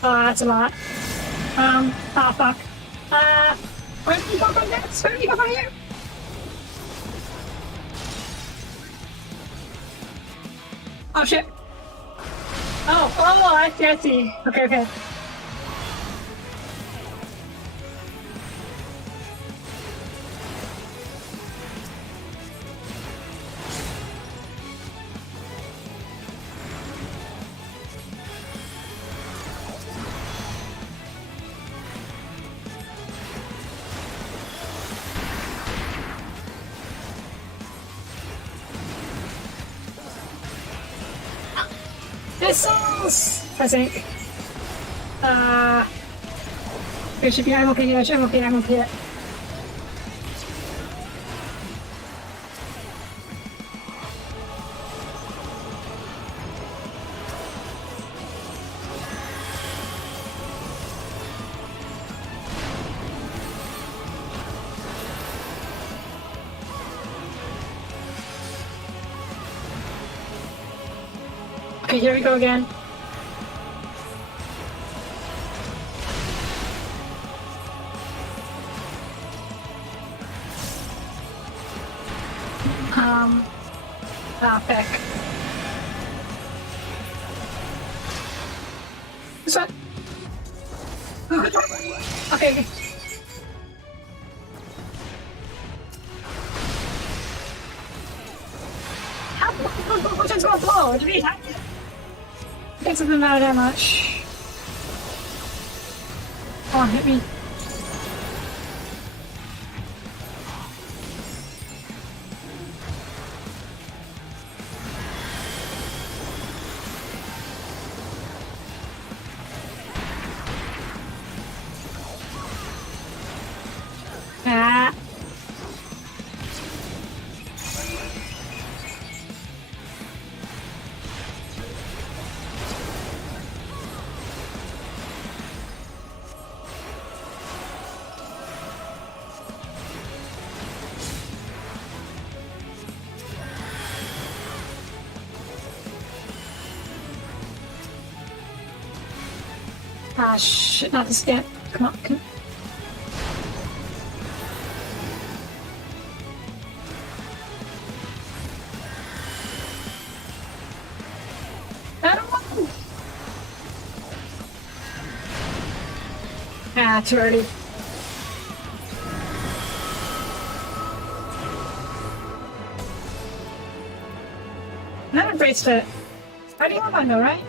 Oh, that's a lot. Oh fuck. Where do you go from this? Where do you go from here? Oh shit. Oh, I see. Okay. Missiles! I think. There should be ammo here, ammo here. Okay, here we go again. Back. This one. Okay. Which one's gonna blow? What do you mean? It doesn't matter that much. Come on, hit me. Ah, shit, not this yet. Come on. I don't want. Ah, too early. Another bracelet. I do have one though, right?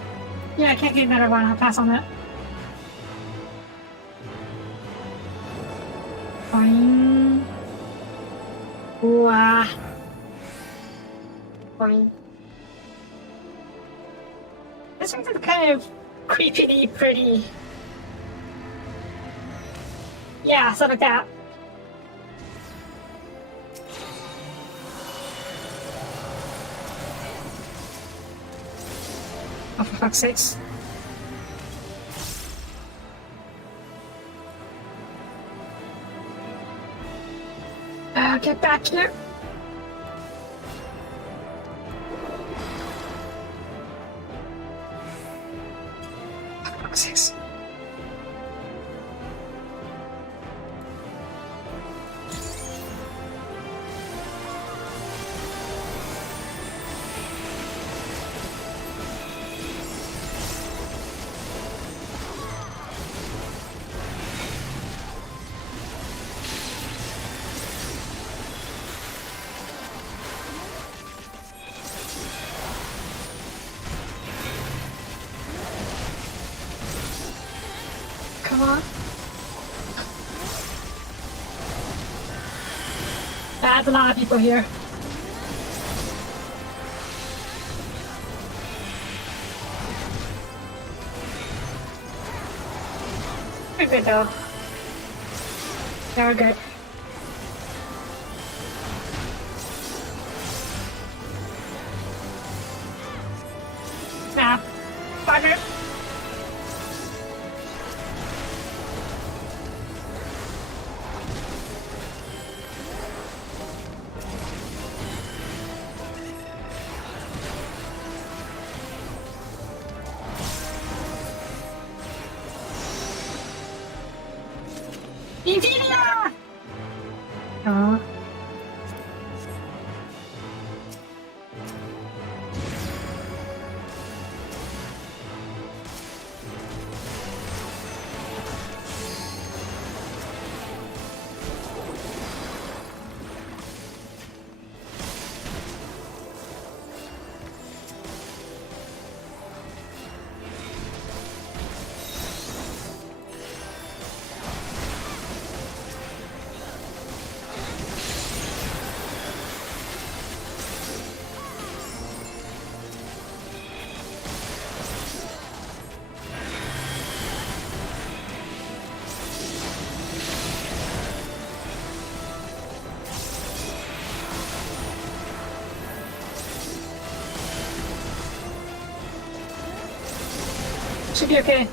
Yeah, I can't get another one. I'll pass on that. Fine. Wow. Fine. This one's kind of creepily pretty. Yeah, something like that. Oh, for fuck's sakes. Get back here. For fuck's sakes. Come on. That's a lot of people here. We're good though. Yeah, we're good. Nah. Partner. Infidia! Oh. Should be okay.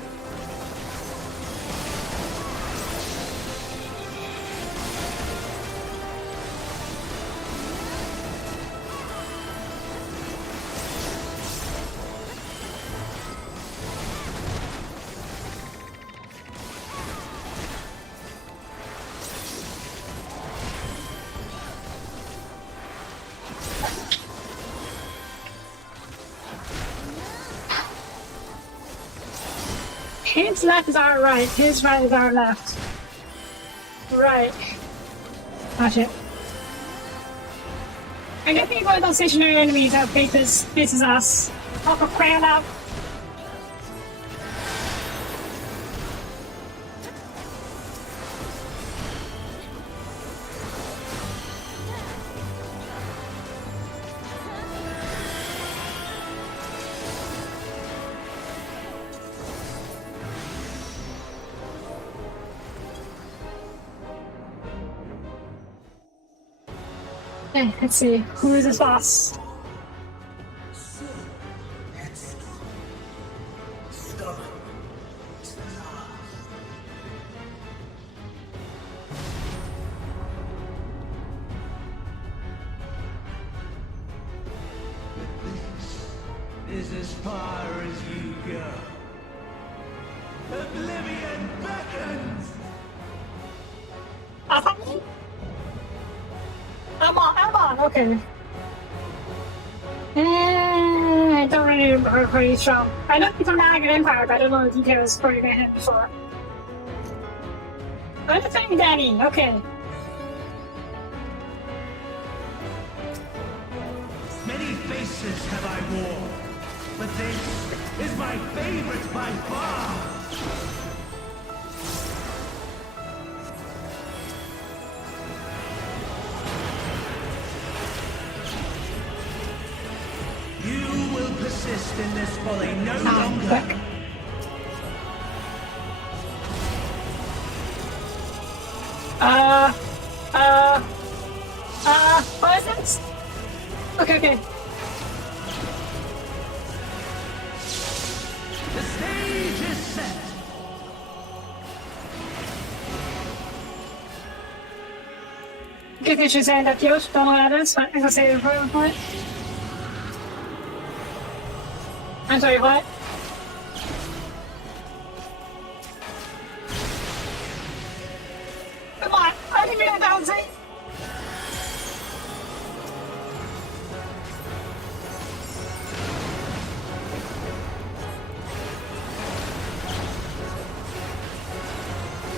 His left is our right, his right is our left. Right. Watch it. I definitely one of those stationary enemies that faces us. Pop a crowd out. Okay, let's see. Who is this boss? Is as far as you go. Oblivion beckons! I'm on, okay. I don't really remember where he's from. I know he's from Dragon Empire, but I don't know the details where you've met him before. I'm defending Danny, okay. Many faces have I worn, but this is my favorite by far! You will persist in this folly no longer! What is this? Okay. The stage is set! Good thing she's saying that cute, don't know what that is, but I'm gonna say it for it. I'm sorry, what? Come on, I didn't mean that was it.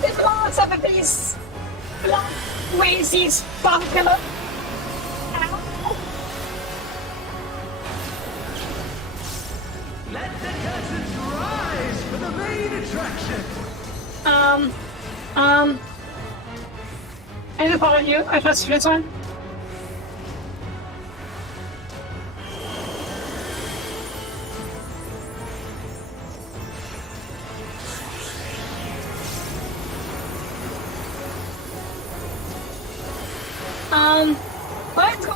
There's lots of these blood ways these bunker. Let the curtains rise for the main attraction! I didn't follow you. I trust you this one. Let's go.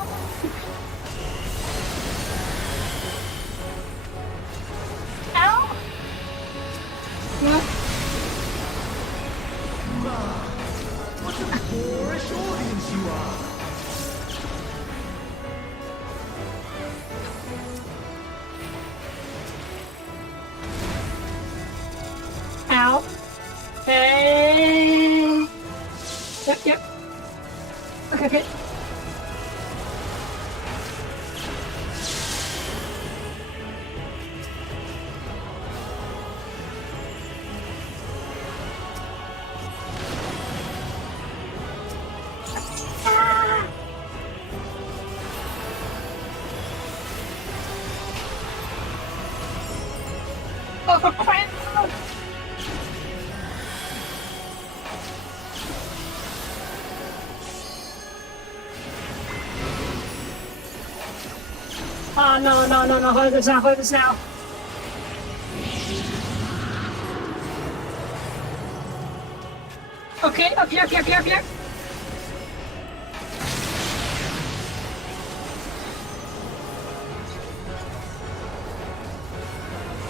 Ow! What? What a boorish audience you are! Ow. Hey. for crying out loud! Oh no, no, no, no, hold this now, hold this now. Okay, up here, up here, up here, up here.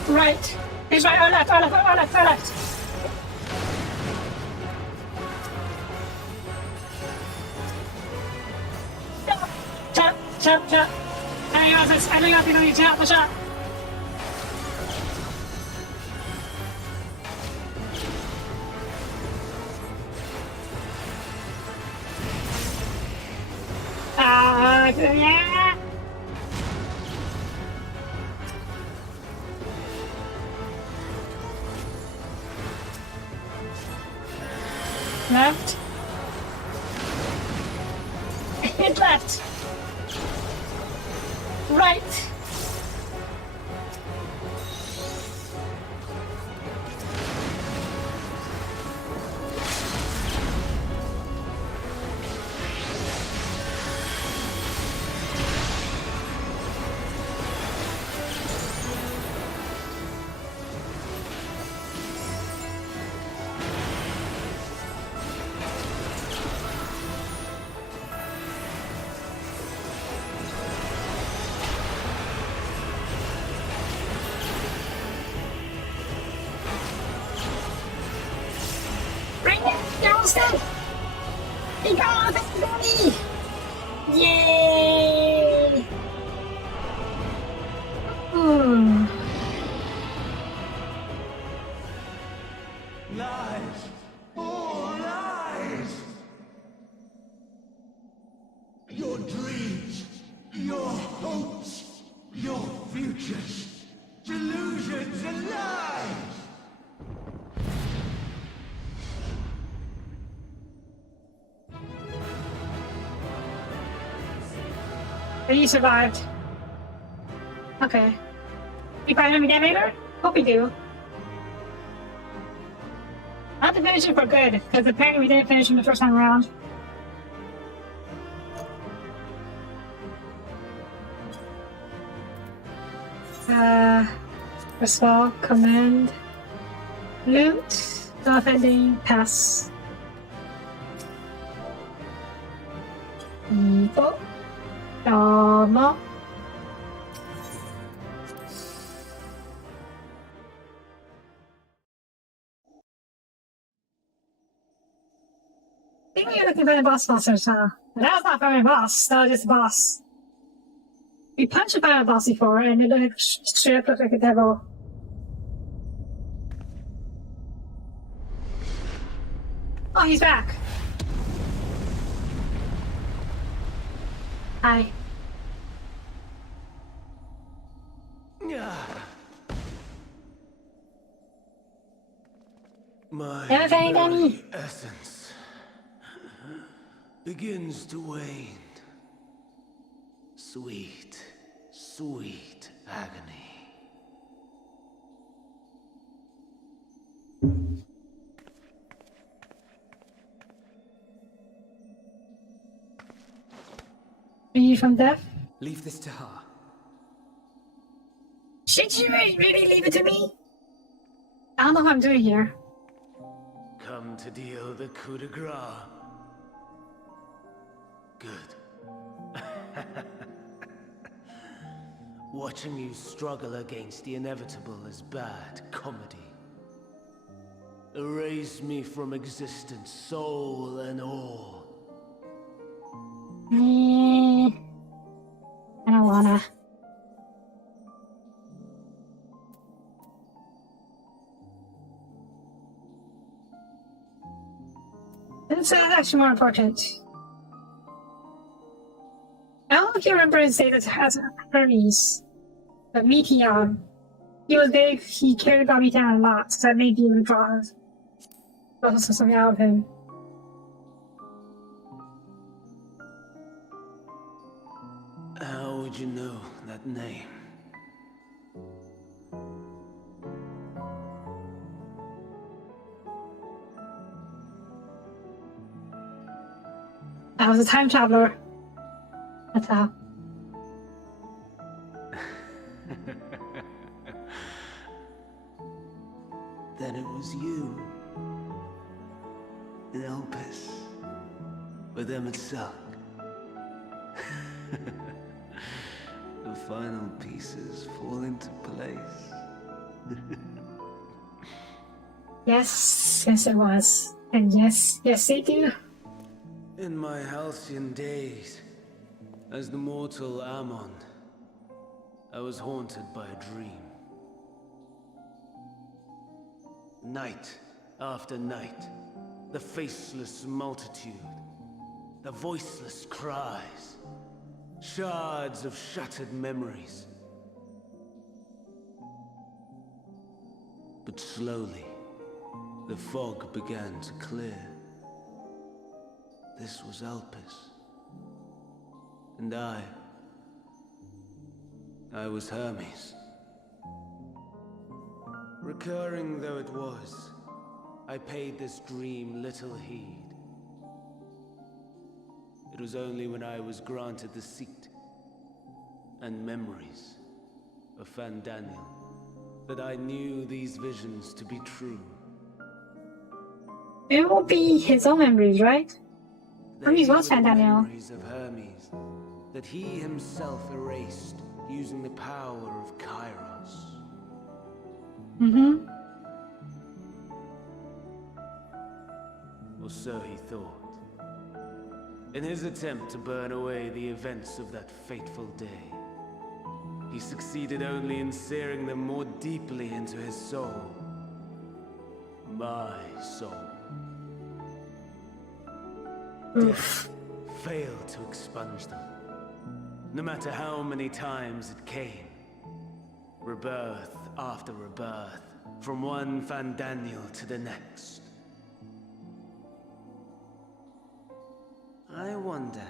Right. He's right, our left, our left, our left, our left. Chop, chop, chop. I know you need chop, push up. Yeah. Left. Hit left. Right. Dead. He got it! Yay! Lies! All lies! Your dreams, your hopes, your futures, delusions and lies! You survived. Okay. You find him again later? Hope you do. Not to finish it for good, because apparently we didn't finish him the first time around. Restore, command, loot, not ending, pass. Evil. Normal. I think we're looking for the boss monsters, huh? But that was not from a boss, that was just a boss. We punched a fire boss before and it looked straight up like a devil. Oh, he's back. Hi. My Everything, Danny. essence begins to wane. Sweet, sweet agony. Are you from death? Leave this to her. Should you really leave it to me? I don't know what I'm doing here. Come to deal the coup de grace. Good. Watching you struggle against the inevitable is bad comedy. Erase me from existence, soul and all. I don't wanna. This is actually more important. I don't know if you remember his status as Hermes, but Meteon. He was big, he cared about Meteon a lot, so that made you able to draw something out of him. How would you know that name? I was a time traveler. That's how. Then it was you. In Elpis. With Emet-Selch. The final pieces fall into place. Yes, yes it was. And yes, yes they do. In my halcyon days, as the mortal Ammon, I was haunted by a dream. Night after night, the faceless multitude, the voiceless cries, shards of shattered memories. But slowly, the fog began to clear. This was Elpis. And I was Hermes. Recurring though it was, I paid this dream little heed. It was only when I was granted the seat and memories of Fandaniel that I knew these visions to be true. It will be his own memories, right? Hermes was Fandaniel. Memories of Hermes that he himself erased using the power of Kairos. Mm-hmm. Or so he thought. In his attempt to burn away the events of that fateful day, he succeeded only in searing them more deeply into his soul. My soul. Death failed to expunge them. No matter how many times it came. Rebirth after rebirth, from one Fandaniel to the next. I wonder,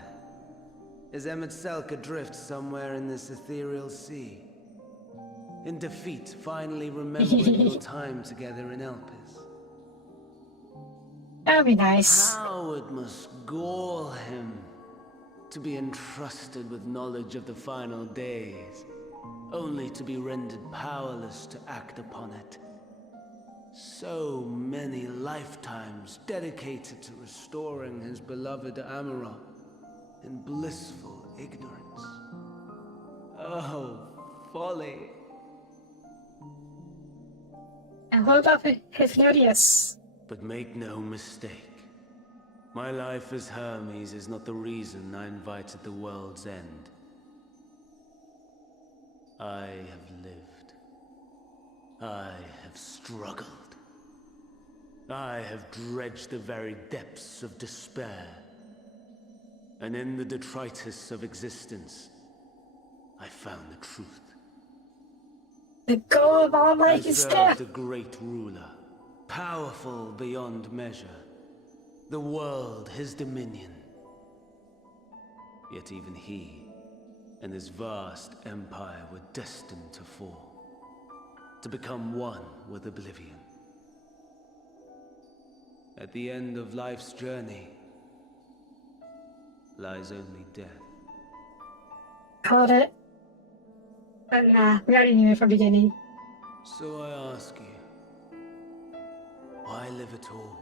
is Emet-Selch adrift somewhere in this ethereal sea? In defeat, finally remembering your time together in Elpis? That'd be nice. How it must gall him to be entrusted with knowledge of the final days, only to be rendered powerless to act upon it. So many lifetimes dedicated to restoring his beloved Amarok in blissful ignorance. Oh, folly. And what about Hypnotius? But make no mistake. My life as Hermes is not the reason I invited the world's end. I have lived. I have struggled. I have dredged the very depths of despair. And in the detritus of existence, I found the truth. The goal of all life is death. A great ruler, powerful beyond measure. The world his dominion. Yet even he and his vast empire were destined to fall. To become one with oblivion. At the end of life's journey lies only death. Called it. But nah, we already knew it from the beginning. So I ask you, why live at all?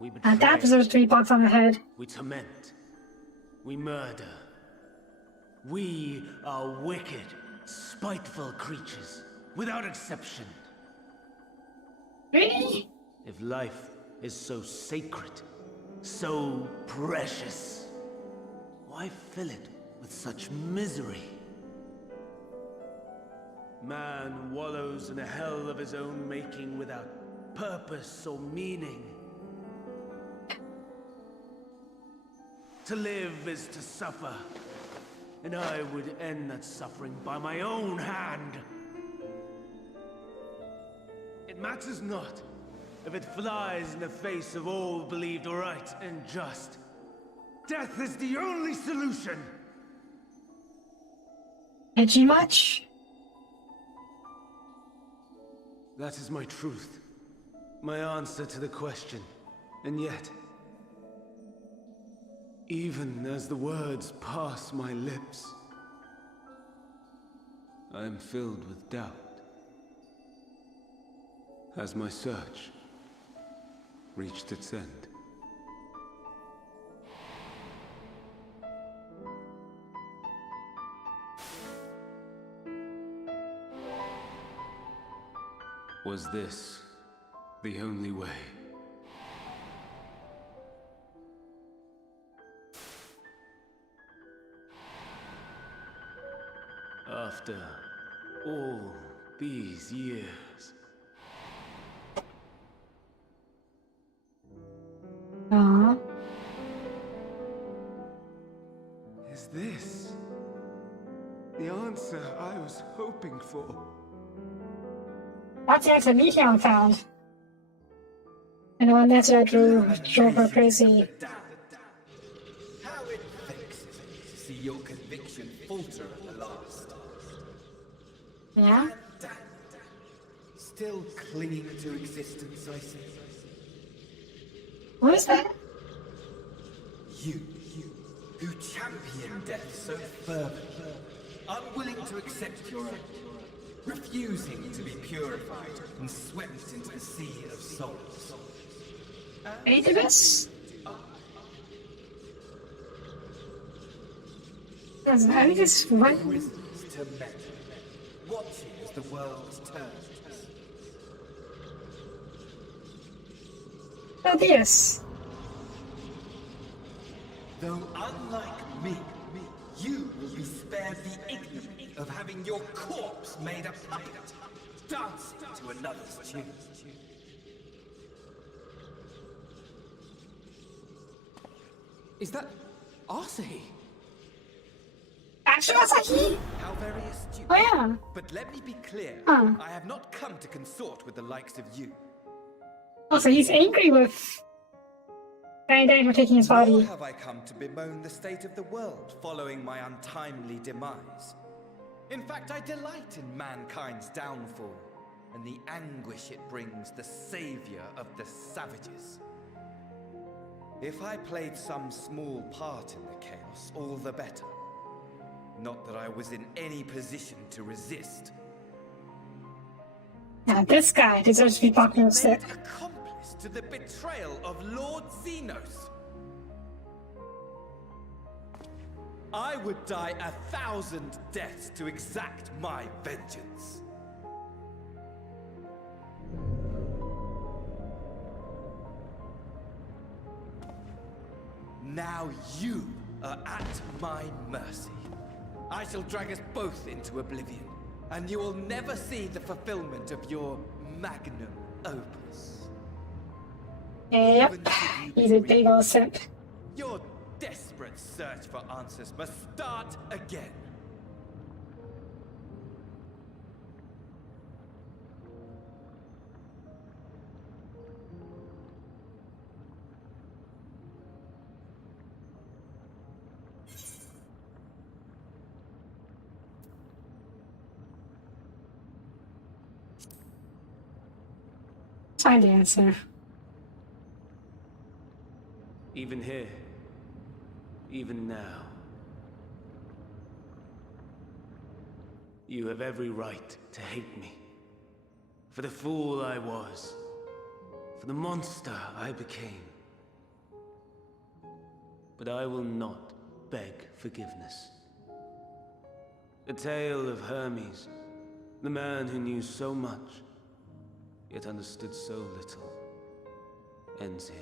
We betray. And that deserves 3 bucks on the head. We torment. We murder. We are wicked, spiteful creatures, without exception. Really? If life is so sacred, so precious, why fill it with such misery? Man wallows in a hell of his own making without purpose or meaning. To live is to suffer, and I would end that suffering by my own hand. It matters not if it flies in the face of all believed right and just. Death is the only solution! Edgy much? That is my truth. My answer to the question. And yet, even as the words pass my lips, I am filled with doubt. Has my search reached its end? Was this the only way? After all these years. Is this the answer I was hoping for? That's the answer Meteor found. And the one that drove her crazy. How it vexes me to see your conviction falter at the last. Yeah? Still clinging to existence, I see. What is that? You who champion death so fervently, unwilling to accept your own, refusing to be purified and swept into the sea of souls. Activist? Does that just what? Prisons to men, watching as the world turns. Oh, yes. Though unlike me, you will be spared the ignominy of having your corpse made a puppet, dancing to another's tune. Is that Asahi? Actually, Asahi? How very astute. Oh, yeah. But let me be clear. Huh. I have not come to consort with the likes of you. Oh, so he's angry with Bandai for taking his Nor body. have I come to bemoan the state of the world following my untimely demise. In fact, I delight in mankind's downfall and the anguish it brings the savior of the savages. If I played some small part in the chaos, all the better. Not that I was in any position to resist. Now this guy deserves to be popular stick. Accomplice to the betrayal of Lord Xenos. I would die 1,000 deaths to exact my vengeance. Now you are at my mercy. I shall drag us both into oblivion, and you will never see the fulfillment of your magnum opus. Yep, he's a big old simp. Your desperate search for answers must start again. Find the answer. Even here, even now, you have every right to hate me. For the fool I was, for the monster I became. But I will not beg forgiveness. The tale of Hermes, the man who knew so much, yet understood so little, ends here.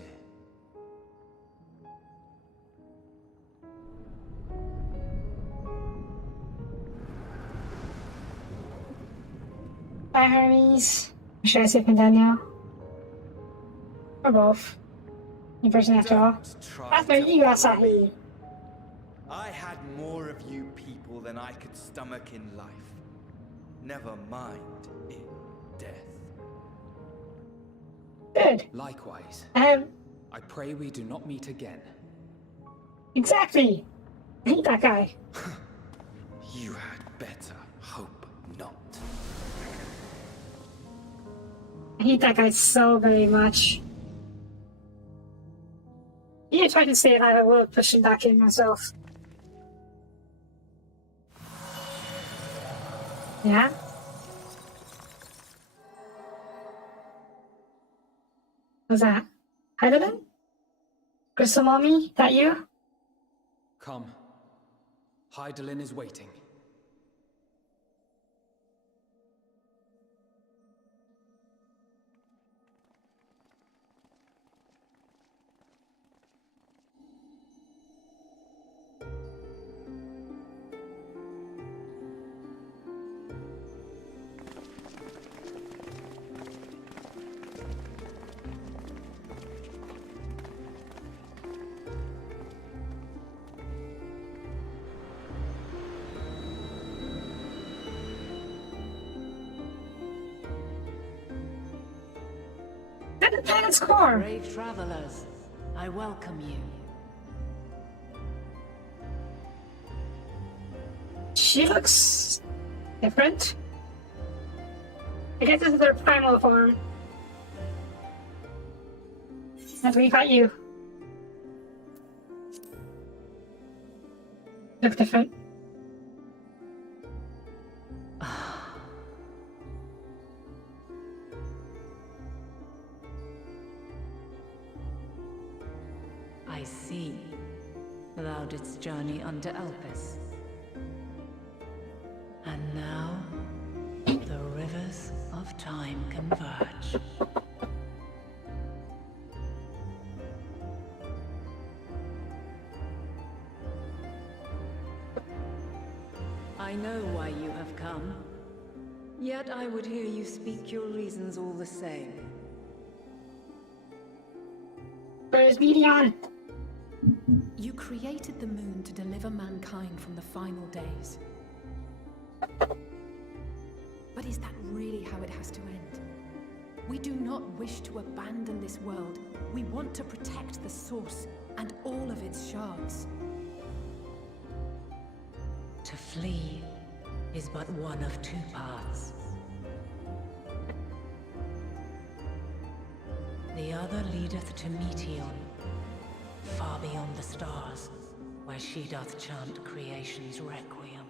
Bye, Hermes. Should I skip him Danielle? Or both? You person after all. After you, Asahi. I had more of you people than I could stomach in life. Never mind in death. Good. Likewise. I pray we do not meet again. Exactly. I hate that guy. You had better hope not. I hate that guy so very much. Yeah, try to stay alive. I will push him back in myself. Yeah? What's that? Heidelin? Crystal Mommy? That you? Come. Heidelin is waiting. At the planet's core! Brave travelers, I welcome you. She looks different. I guess this is her primal form. And we got you. Look different. I see. Thou didst journey unto Elpis. And now, the rivers of time converge. I know why you have come. Yet I would hear you speak your reasons all the same. Where's Medion? You created the moon to deliver mankind from the final days. But is that really how it has to end? We do not wish to abandon this world. We want to protect the source and all of its shards. To flee is but one of two paths. The other leadeth to Meteon, far beyond the stars, where she doth chant creation's requiem.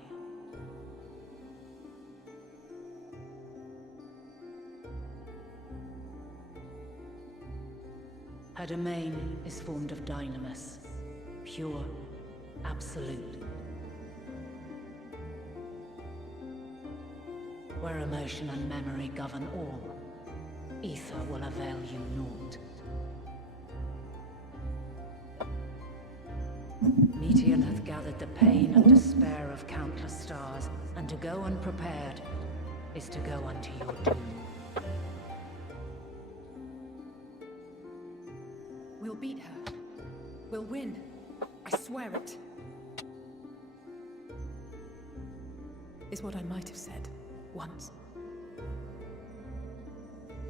Her domain is formed of dynamis, pure, absolute. Where emotion and memory govern all, ether will avail you naught. Meteon hath gathered the pain and despair of countless stars, and to go unprepared is to go unto your doom. We'll beat her. We'll win. I swear it. Is what I might have said. Once.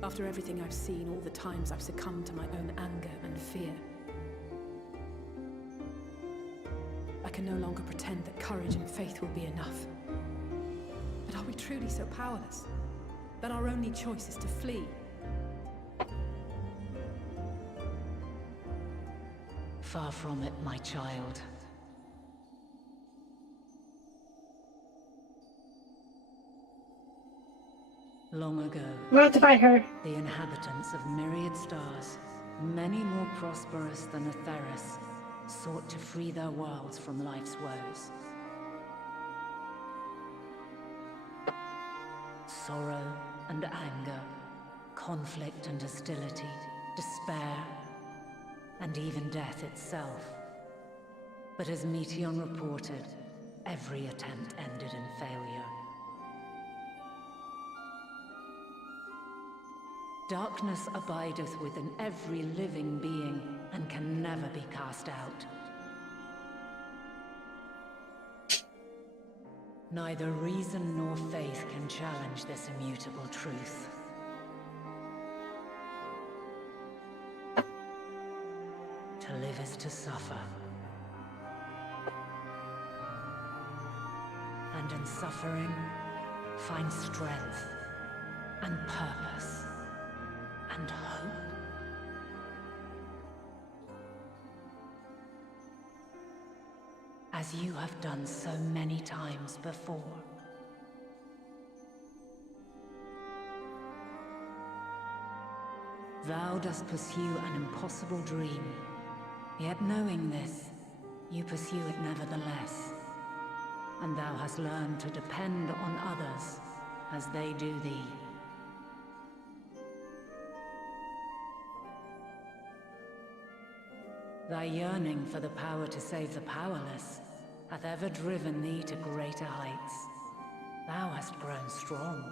After everything I've seen, all the times I've succumbed to my own anger and fear. I can no longer pretend that courage and faith will be enough. But are we truly so powerless? That our only choice is to flee? Far from it, my child. Long ago, Notify her. The inhabitants of myriad stars, many more prosperous than Atheris, sought to free their worlds from life's woes. Sorrow and anger, conflict and hostility, despair, and even death itself. But as Meteon reported, every attempt ended in failure. Darkness abideth within every living being, and can never be cast out. Neither reason nor faith can challenge this immutable truth. To live is to suffer. And in suffering, find strength and purpose. And hope. as you have done so many times before. Thou dost pursue an impossible dream, yet knowing this, you pursue it nevertheless. And thou hast learned to depend on others as they do thee. Thy yearning for the power to save the powerless hath ever driven thee to greater heights. Thou hast grown strong.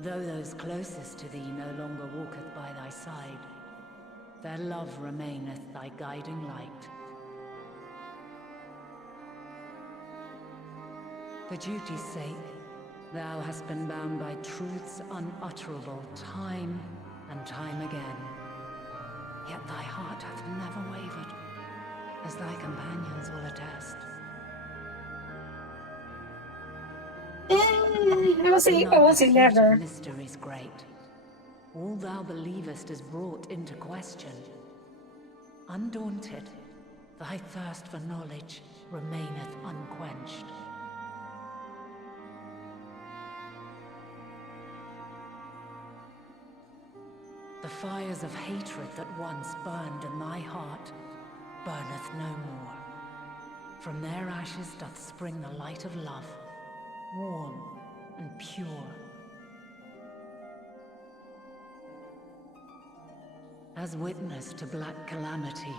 Though those closest to thee no longer walketh by thy side, their love remaineth thy guiding light. For duty's sake, thou hast been bound by truths unutterable time and time again. Yet thy heart hath never wavered, as thy companions will attest. I will say never. Mystery's great. All thou believest is brought into question. Undaunted, thy thirst for knowledge remaineth unquenched. The fires of hatred that once burned in thy heart burneth no more. From their ashes doth spring the light of love, warm and pure. As witness to black calamity,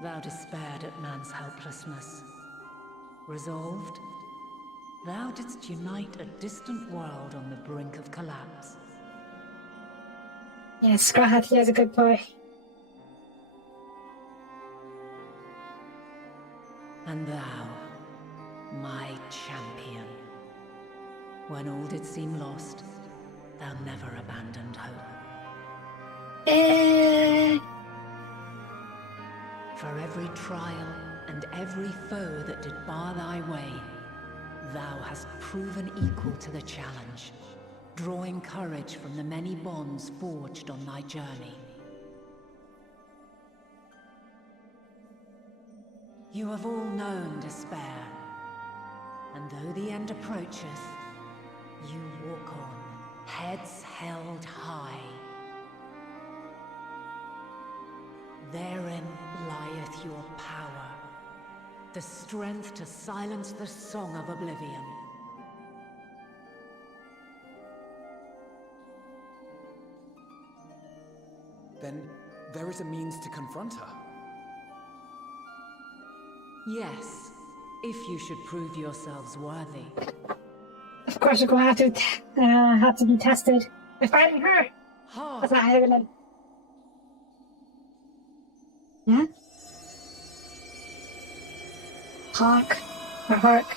thou despaired at man's helplessness. Resolved, thou didst unite a distant world on the brink of collapse. Yes, go ahead, he has a good boy. And thou, my champion, when all did seem lost, thou never abandoned hope. For every trial and every foe that did bar thy way, thou hast proven equal to the challenge, drawing courage from the many bonds forged on thy journey. You have all known despair, and though the end approacheth, you walk on, heads held high. Therein lieth your power, the strength to silence the song of oblivion. Then there is a means to confront her. Yes, if you should prove yourselves worthy. Of course, you're going to have to be tested by fighting her. That's not happening. Yeah? Hawk. Or Hark.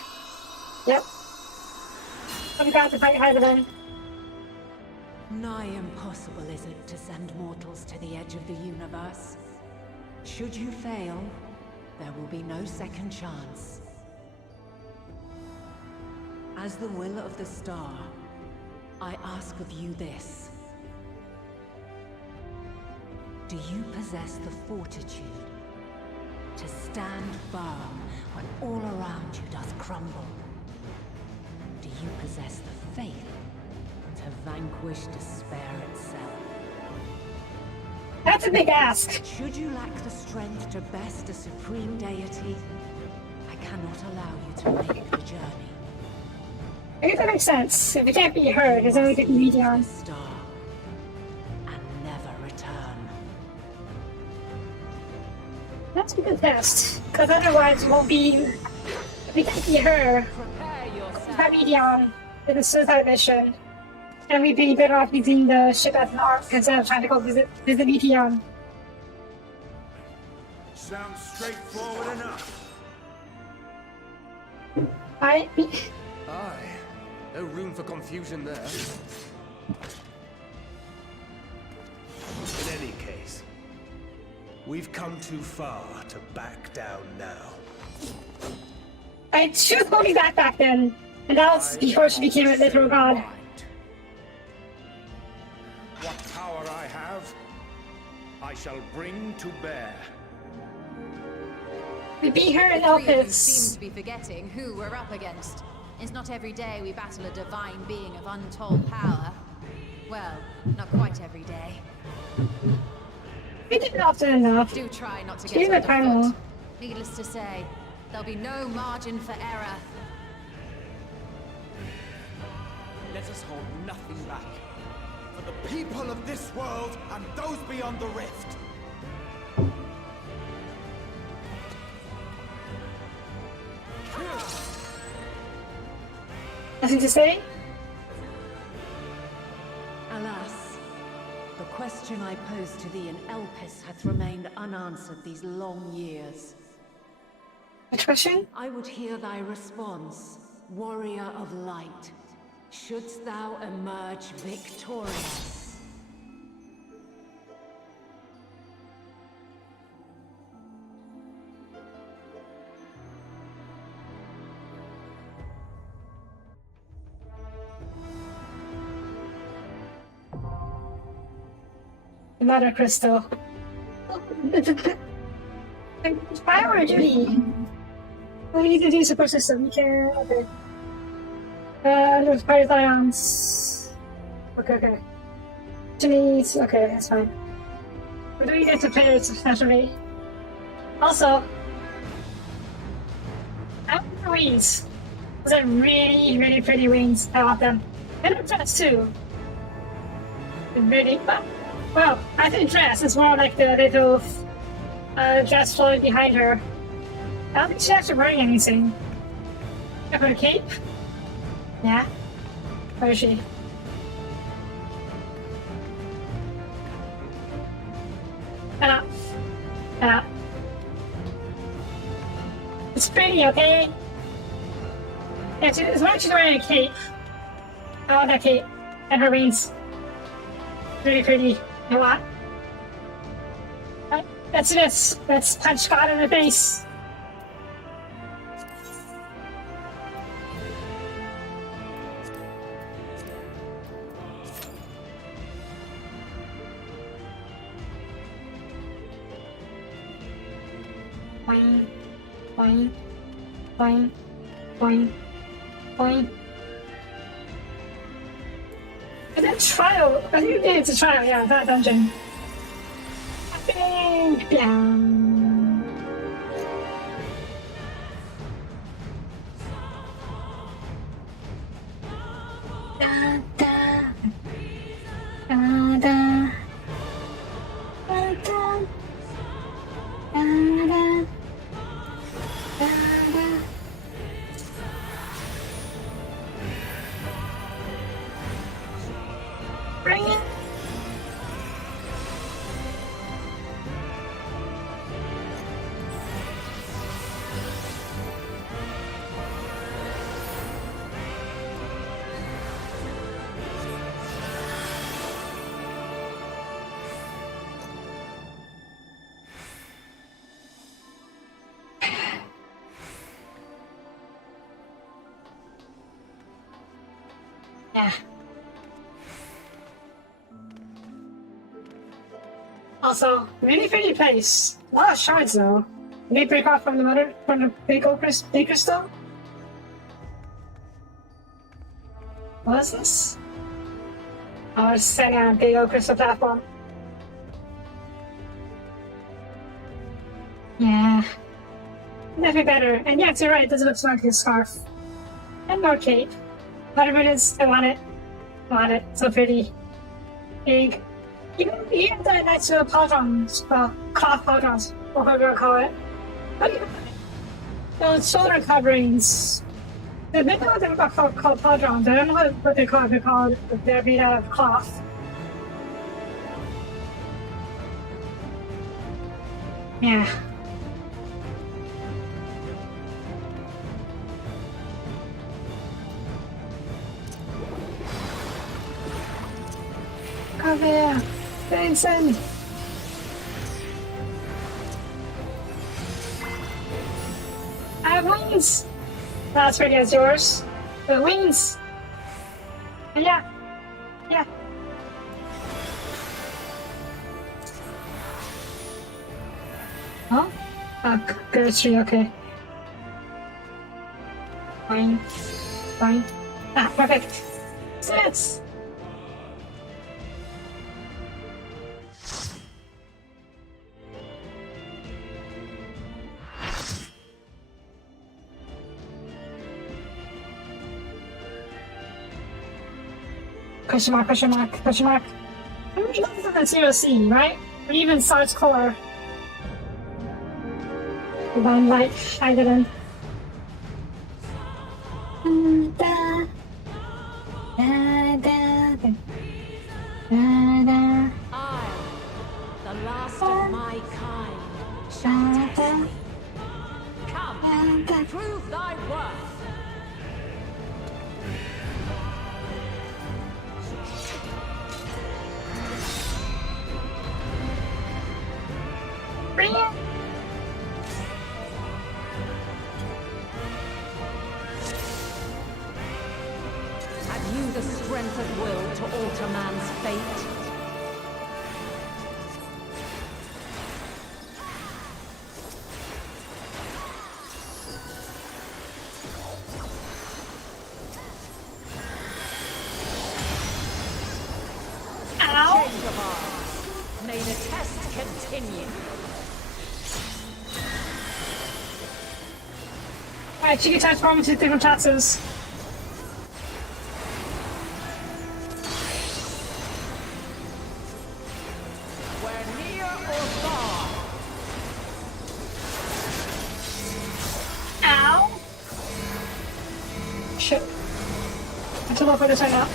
Yep. I'm going to fight Hyberlin. Nigh impossible is it to send mortals to the edge of the universe. Should you fail, there will be no second chance. As the will of the star, I ask of you this. Do you possess the fortitude to stand firm when all around you does crumble? Do you possess the faith to vanquish despair itself? That's a big ask. Should you lack the strength to best a supreme deity, I cannot allow you to make the journey. I guess that makes sense. If it can't be her, there's only the medium. Star and never return. That's a good test, because otherwise it won't be. If it can't be her, that medium in the suicide mission, and we'd be better off using the ship as an arc instead of trying to go visit medium. Sounds straightforward enough. Aye. No room for confusion there. In any case, we've come too far to back down now. I should have told me that back then, and that was before she became a literal god. What power I have, I shall bring to bear. We beat her in The three of you Elpis. seem to be forgetting who we're up against. It's not every day we battle a divine being of untold power. Well, not quite every day. We did often enough. Do try not to She's get a primal. underfoot. Needless to say, there'll be no margin for error. Let us hold nothing back. For the people of this world and those beyond the rift. Nothing to say? Alas, the question I posed to thee in Elpis hath remained unanswered these long years. Which question? I would hear thy response, warrior of light. Shouldst thou emerge victorious? Another crystal. Fire or duty? We need to do support system. We can. Okay. There's pythons. Okay. Denise. Okay, that's fine. We're doing it to play it especially. Also, I want the wings. Those are really, really pretty wings. I want them. And the dress too. It's really fun. Well, I think dress is more like the little dress flowing behind her. I don't think she's actually wearing anything. Got her cape? Yeah. Where is she? It's pretty, okay? Yeah, as long as she's wearing a cape. I want that cape. And her wings. Really pretty. You know what? That's this. Let's punch God in the face. Boing, boing, boing, boing, boing. And then trial. I think it's a trial. Yeah, that dungeon. Bing, bang. Da da da da da da da da. Bring it. Yeah. Also, really pretty place. A lot of shards though. Did they break off from the big old crystal? What is this? Oh, it's standing on a big old crystal platform. Yeah. Definitely better. And yes, you're right, this looks like a scarf. And more cape. Whatever it is, I want it. I want it. So pretty. Big. Even the nice little pauldrons, cloth pauldrons, or whatever you call it. What do you call it? Those shoulder coverings. They know what they're called pauldrons. I don't know what they're called. They're made out of cloth. Yeah. Come here, Vincent. I have wings. That's pretty as yours. The wings. Yeah. Gertrude, okay. Fine. Fine. Ah, perfect. Yes! Question mark, question mark, question mark. I'm looking for the 0C, right? Or even Sarge core. Divine light, I didn't. Da, da, da, da, da. I, the last of my kind, shall test thee. Come, prove thy worth. Bring it! Have you the strength of will to alter man's fate? Ow! Change of arms. May the test continue. Alright, she can transform into different classes. Where near or far. Ow! Shit. I have to look for this right now.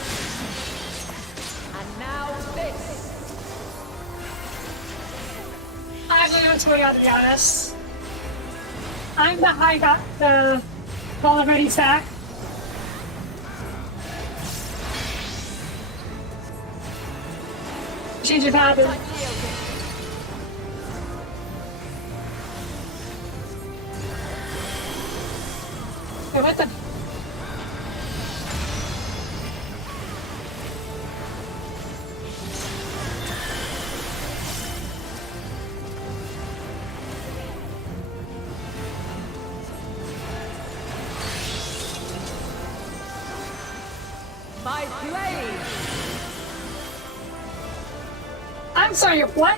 And now this. I'm not even totally out to be honest. I'm the high got the ball ready stack. Change your pattern. Hey, what the? By blade. I'm sorry, what?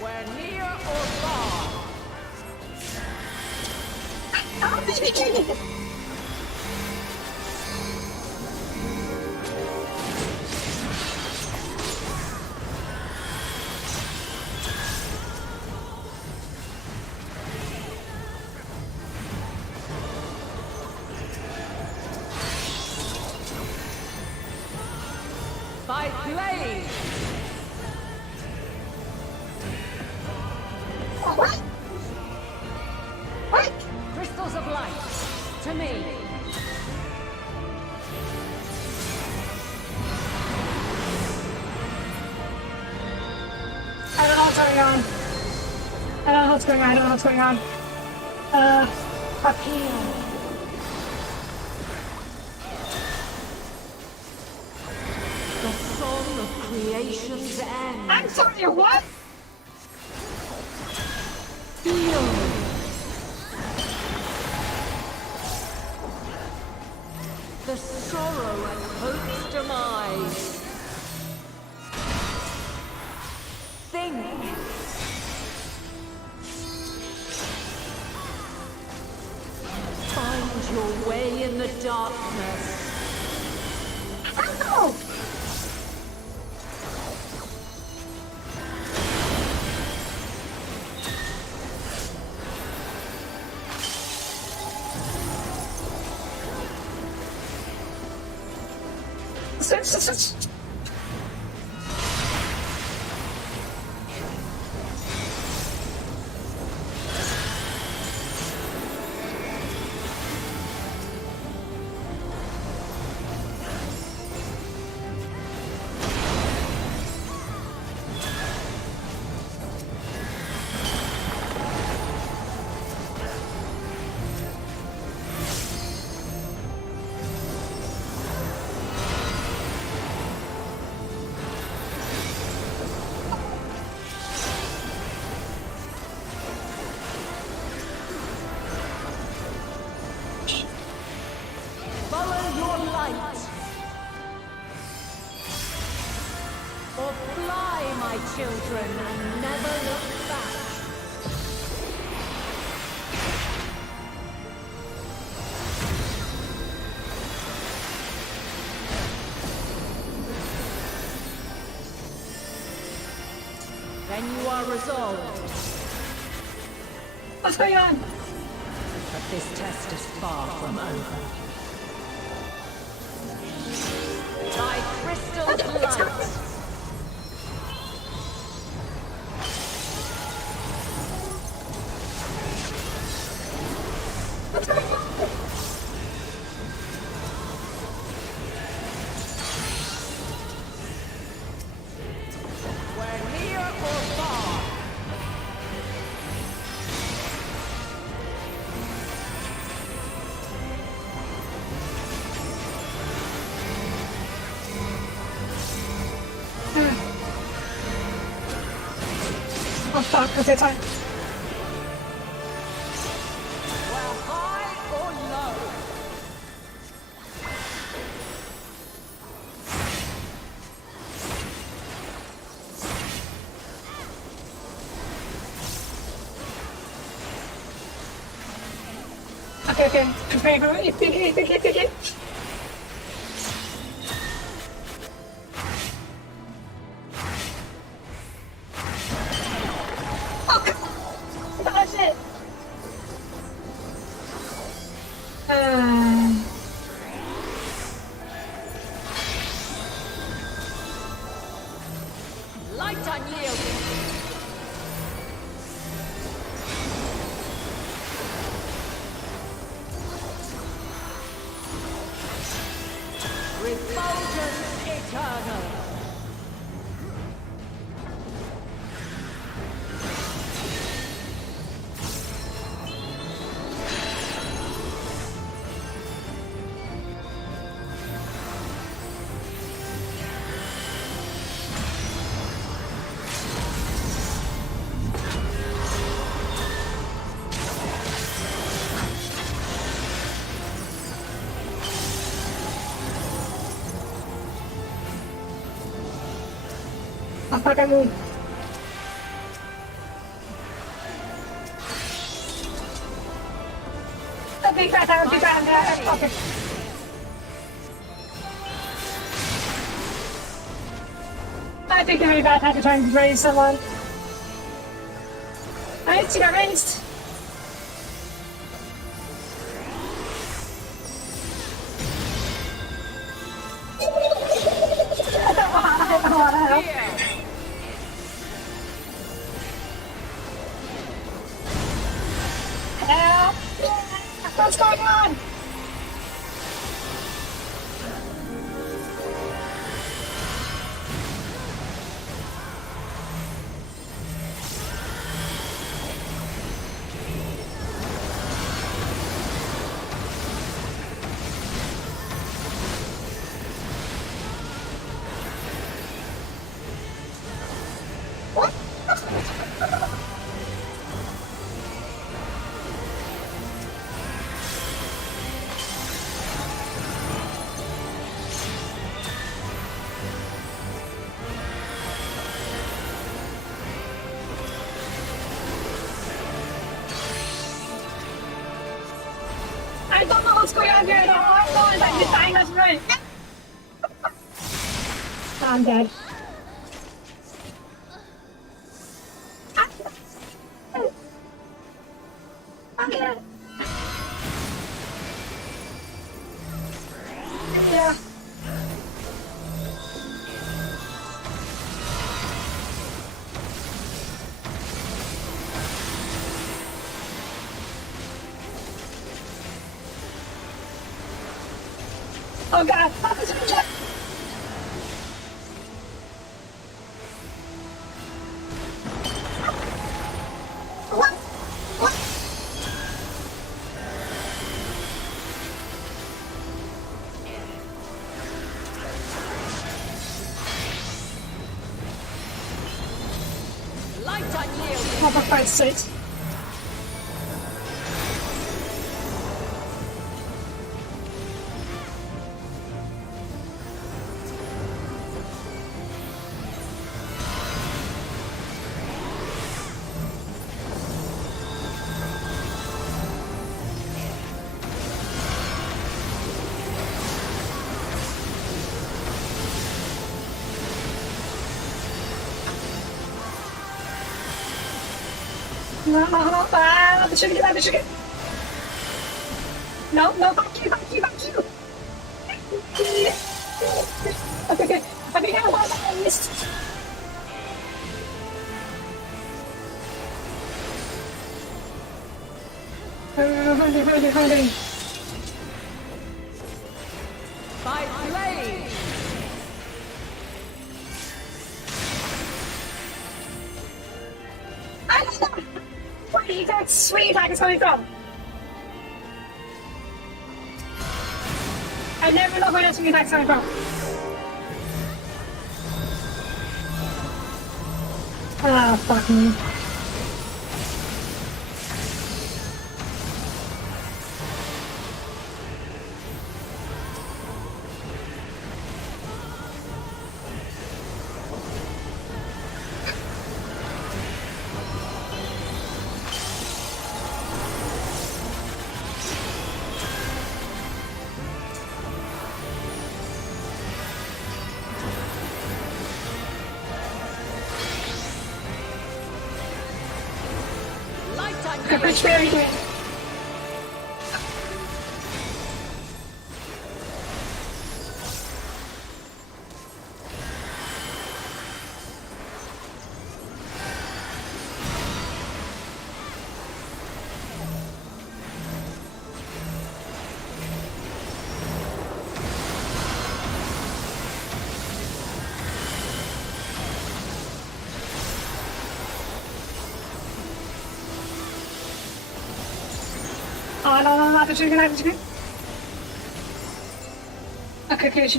Where near or far. How did he get it? By blade. What? What? Crystals of light. To me. I don't know what's going on. I don't know what's going on. I don't know what's going on. Appeal. The song of creation's end. I'm sorry, what? Feel. The sorrow at hope's demise. Think. Find your way in the darkness. Ow! children, and never look back. Then you are resolved. What's going on? But this test is far from over. Thy crystal light. We're near or far. Oh fuck, okay, time. Well, high or low? Okay. Pick it. Fuck! Oh shit! Light unyielding. Refulgence eternal. Oh fuck, I moved. The big bad, okay. I think the big bad had to try and raise someone. Alright, she got raised. Help! What's going on? I don't know what's going on here at all. I'm just dying left and right. I'm dead. I'm dead. Yeah. Oh god! What? Light unyielding. Oh, for Christ's sake. No, the sugar, the sugar. No, fuck you. Okay. I think I was at least. Hurry. By blade! I don't know where that sweet attack is coming from. I never know where that sweet attack is coming from. Ah, fuck me. It's very good. Oh, no, the trigger. Okay, it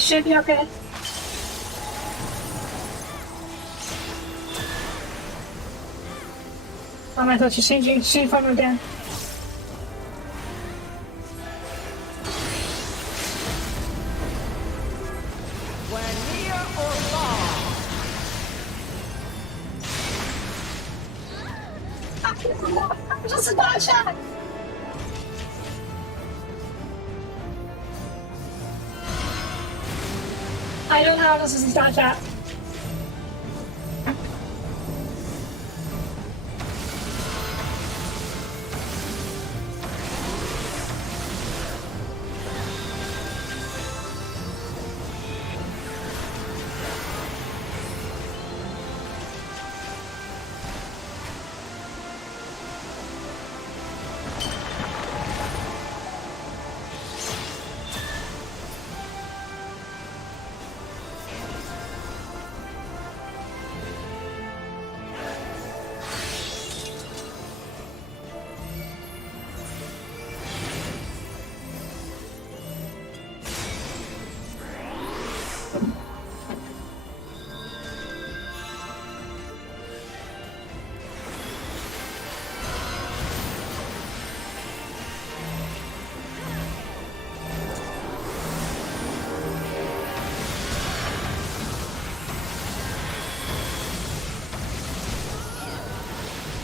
should be okay. Oh my god, she's changing form again. When near or far. I'm just a bad shot. I don't know how this is a star shot.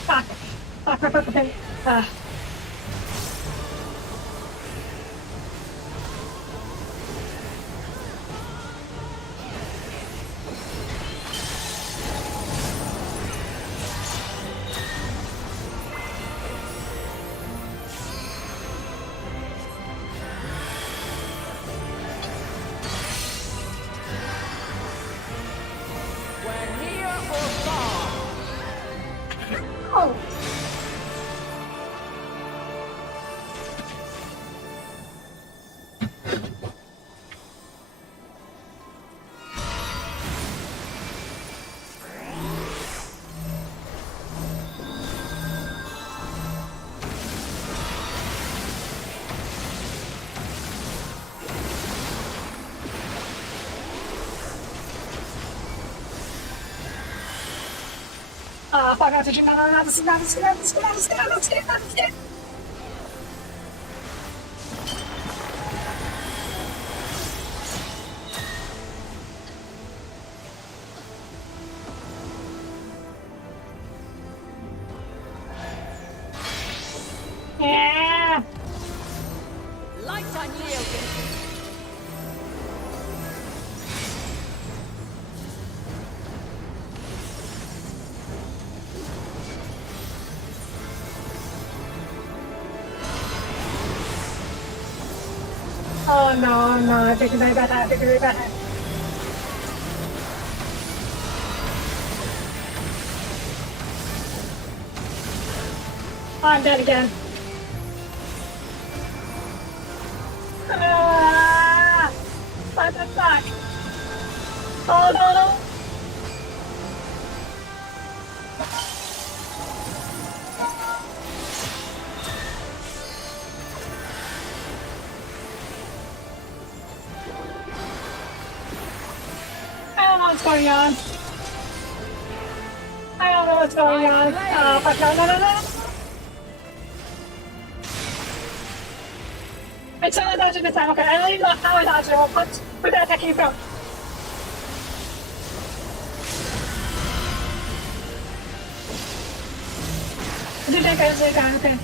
Fuck. When near or far. Oh. Fuck, I have to do no, this is it. Yeah. Light unyielding. Oh no, no, I think very bad, I think very bad. Oh, I'm dead again. Ah! What the fuck? Oh no, no! I don't know what's going on. I don't know what's going on. Oh, fuck, no, no, no, no! It's only dodging this time, okay. I don't even know how I dodged it. Where did I attack you from? Did that guy, okay.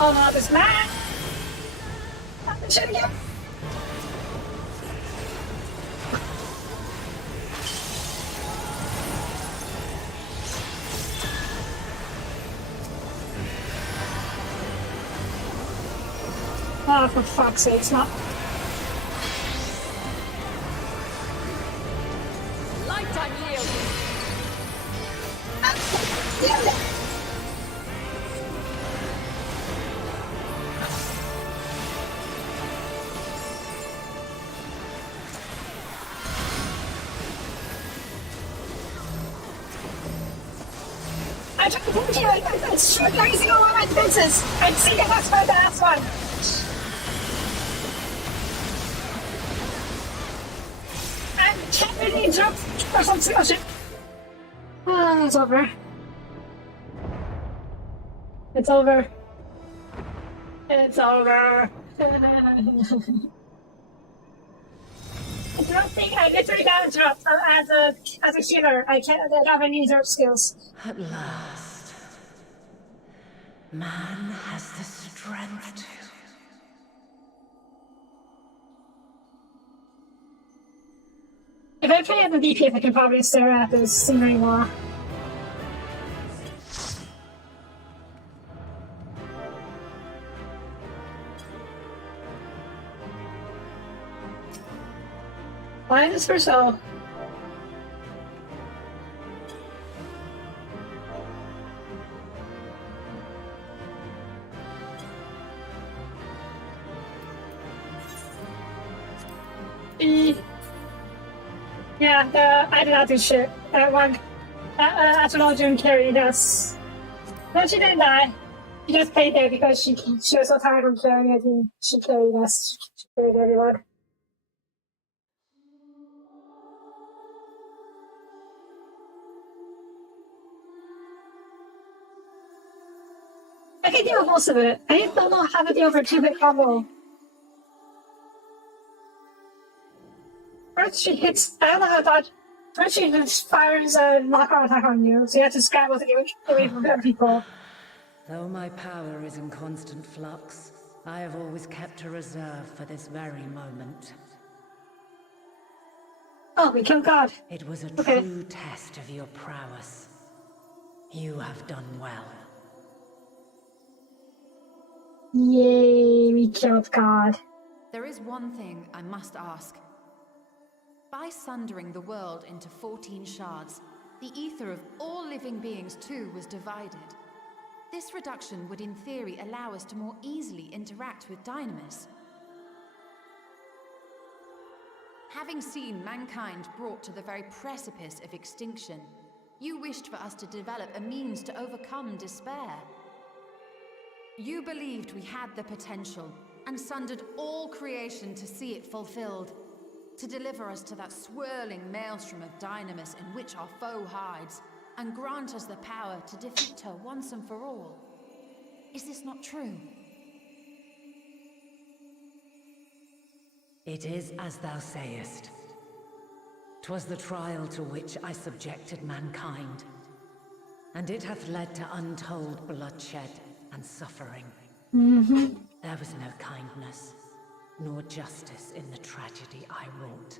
Oh no, this man! Shit again! Oh, for fuck's sake, it's not. Light on you! I tried to put you like it's short-lasting all my defenses. I'd see if that's my last one. I can't really jump or something. Oh shit. Oh, it's over. It's over. It's over. I don't think I literally got dropped as a healer. I don't have any drop skills. At last, man has the strength to. If I play at the DPS, I can probably stare at this scenery more. Why is this for so? Yeah, I did not do shit. That one, that's what I was doing. Carry does. No, she didn't die. She just paid there because she was so tired of carrying it, and she carried us. She carried everyone. I can deal with most of it. I just don't know how to deal with a 2-hit combo. First she hits, I don't know how to dodge. First she just fires a knockout attack on you, so you have to scramble to get away from other people. Though my power is in constant flux, I have always kept a reserve for this very moment. Oh, we killed God. It was a true test of your prowess. You have done well. Yay, we killed God. There is one thing I must ask. By sundering the world into 14 shards, the ether of all living beings too was divided. This reduction would in theory allow us to more easily interact with Dynamis. Having seen mankind brought to the very precipice of extinction, you wished for us to develop a means to overcome despair. You believed we had the potential, and sundered all creation to see it fulfilled, to deliver us to that swirling maelstrom of Dynamis in which our foe hides, and grant us the power to defeat her once and for all. Is this not true? It is as thou sayest. 'Twas the trial to which I subjected mankind, and it hath led to untold bloodshed and suffering. There was no kindness, nor justice in the tragedy I wrought.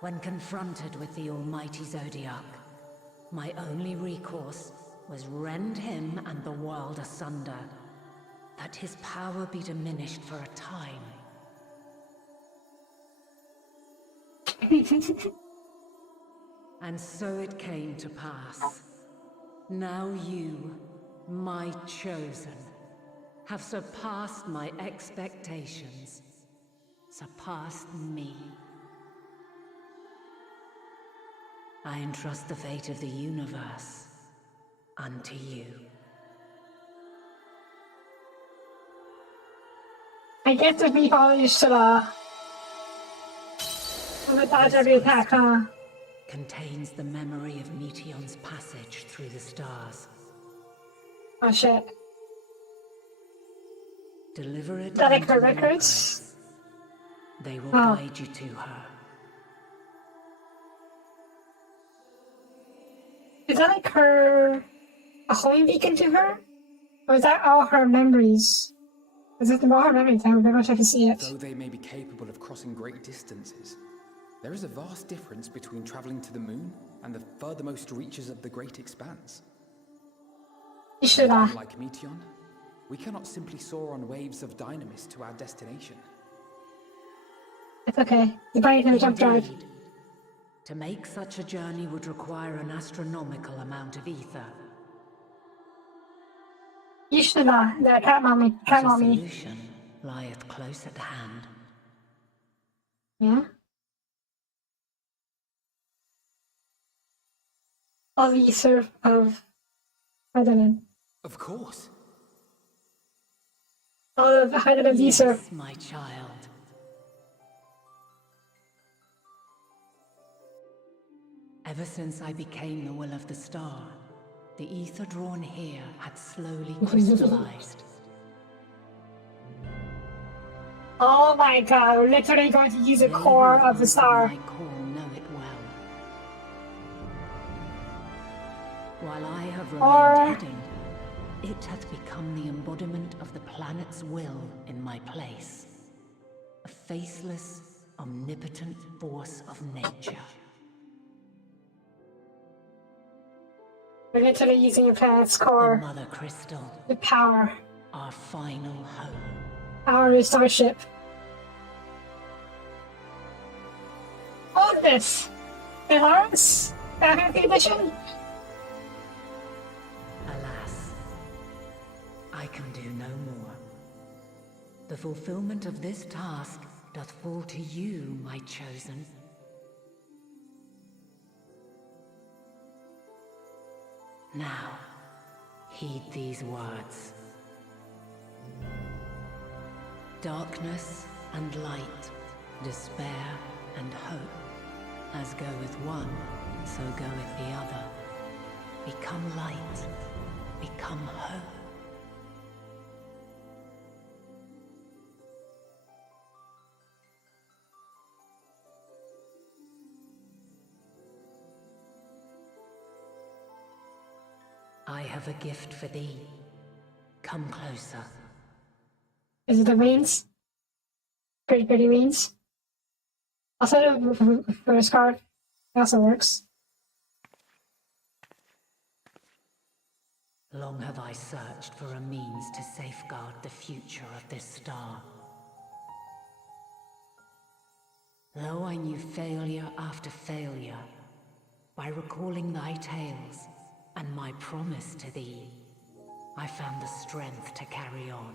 When confronted with the almighty Zodiac, my only recourse was rend him and the world asunder, that his power be diminished for a time. And so it came to pass. Now you, my chosen, have surpassed my expectations, surpassed me. I entrust the fate of the universe unto you. I get to be polished to the dodge every attack, huh? Contains the memory of Meteon's passage through the stars. Oh shit. Deliver it Is that like unto her your records? prince. They will Oh. guide you to her. Is that like her a homing beacon to her? Or is that all her memories? Is it all her memories? I very much I can see it. Though they may be capable of crossing great distances, there is a vast difference between traveling to the moon and the furthermost reaches of the great expanse. Should I? Unlike Meteon, we cannot simply soar on waves of dynamis to our destination. It's okay. The brain can jump drive. Indeed. To make such a journey would require an astronomical amount of ether. You should the cat mommy. Cat But a mommy. solution lieth close at hand. Yeah? All the ether of Heidelin. Of course. All of Heidelin's ether. Yes, my child. Ever since I became the will of the star, the ether drawn here had slowly crystallized. Oh my god, we're literally going to use a core of the star. My call know it well. While I have remained hidden, it hath become the embodiment of the planet's will in my place. A faceless, omnipotent force of nature. We're literally using your planet's core. The Mother Crystal. The power. Our final hope. Power of Starship. What is this? Belarus? Happy Edition? Alas, I can do no more. The fulfillment of this task doth fall to you, my chosen. Now, heed these words. Darkness and light, despair and hope, as goeth one, so goeth the other. Become light, become hope. I have a gift for thee. Come closer. Is it the reins? Pretty reins. I'll set it first card. It also works. Long have I searched for a means to safeguard the future of this star. Though I knew failure after failure, by recalling thy tales and my promise to thee, I found the strength to carry on.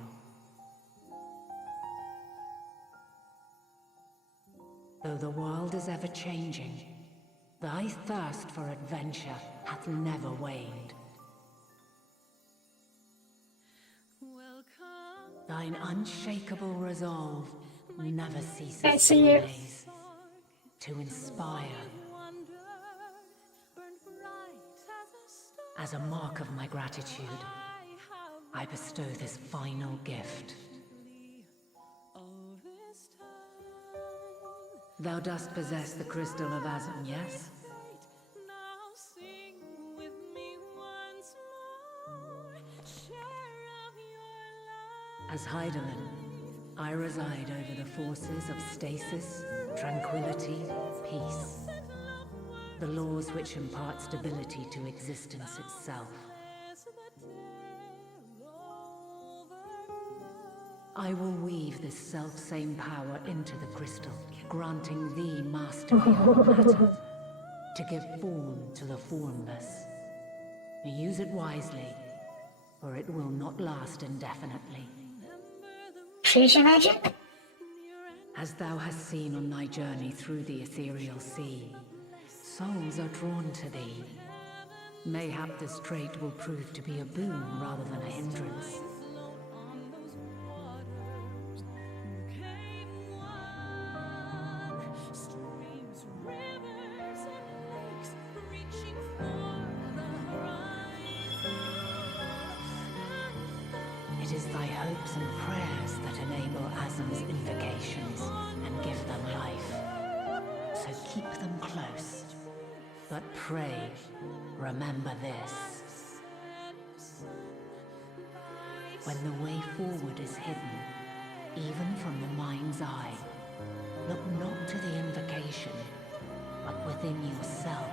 Though the world is ever changing, thy thirst for adventure hath never waned. Thine unshakable resolve never ceases to amaze, to inspire. As a mark of my gratitude, I bestow this final gift. Thou dost possess the crystal of Azum, yes? As Heidelin, I reside over the forces of stasis, tranquility, peace. The laws which impart stability to existence itself. I will weave this self-same power into the crystal, granting thee mastery over matter, to give form to the formless. Use it wisely, or it will not last indefinitely. Creation magic? As thou hast seen on thy journey through the ethereal sea, souls are drawn to thee. Mayhap this trait will prove to be a boon rather than a hindrance. It is thy hopes and prayers that enable Azam's invocations and give them life. So keep them close. But pray, remember this. When the way forward is hidden, even from the mind's eye, look not to the invocation, but within yourself.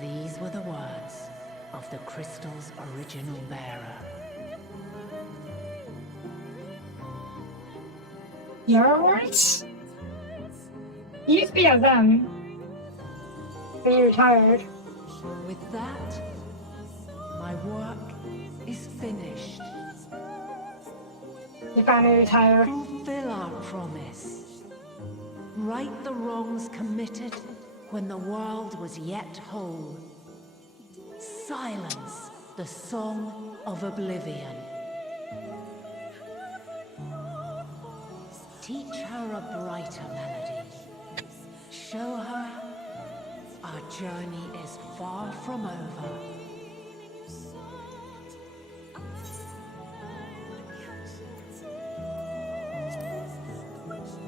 These were the words of the crystal's original bearer. Your words? You used to be of them. But you retired. With that, my work is finished. You finally retired. Fulfill our promise. Right the wrongs committed when the world was yet whole. Silence the song of oblivion. Teach her a brighter melody. Show her our journey is far from over.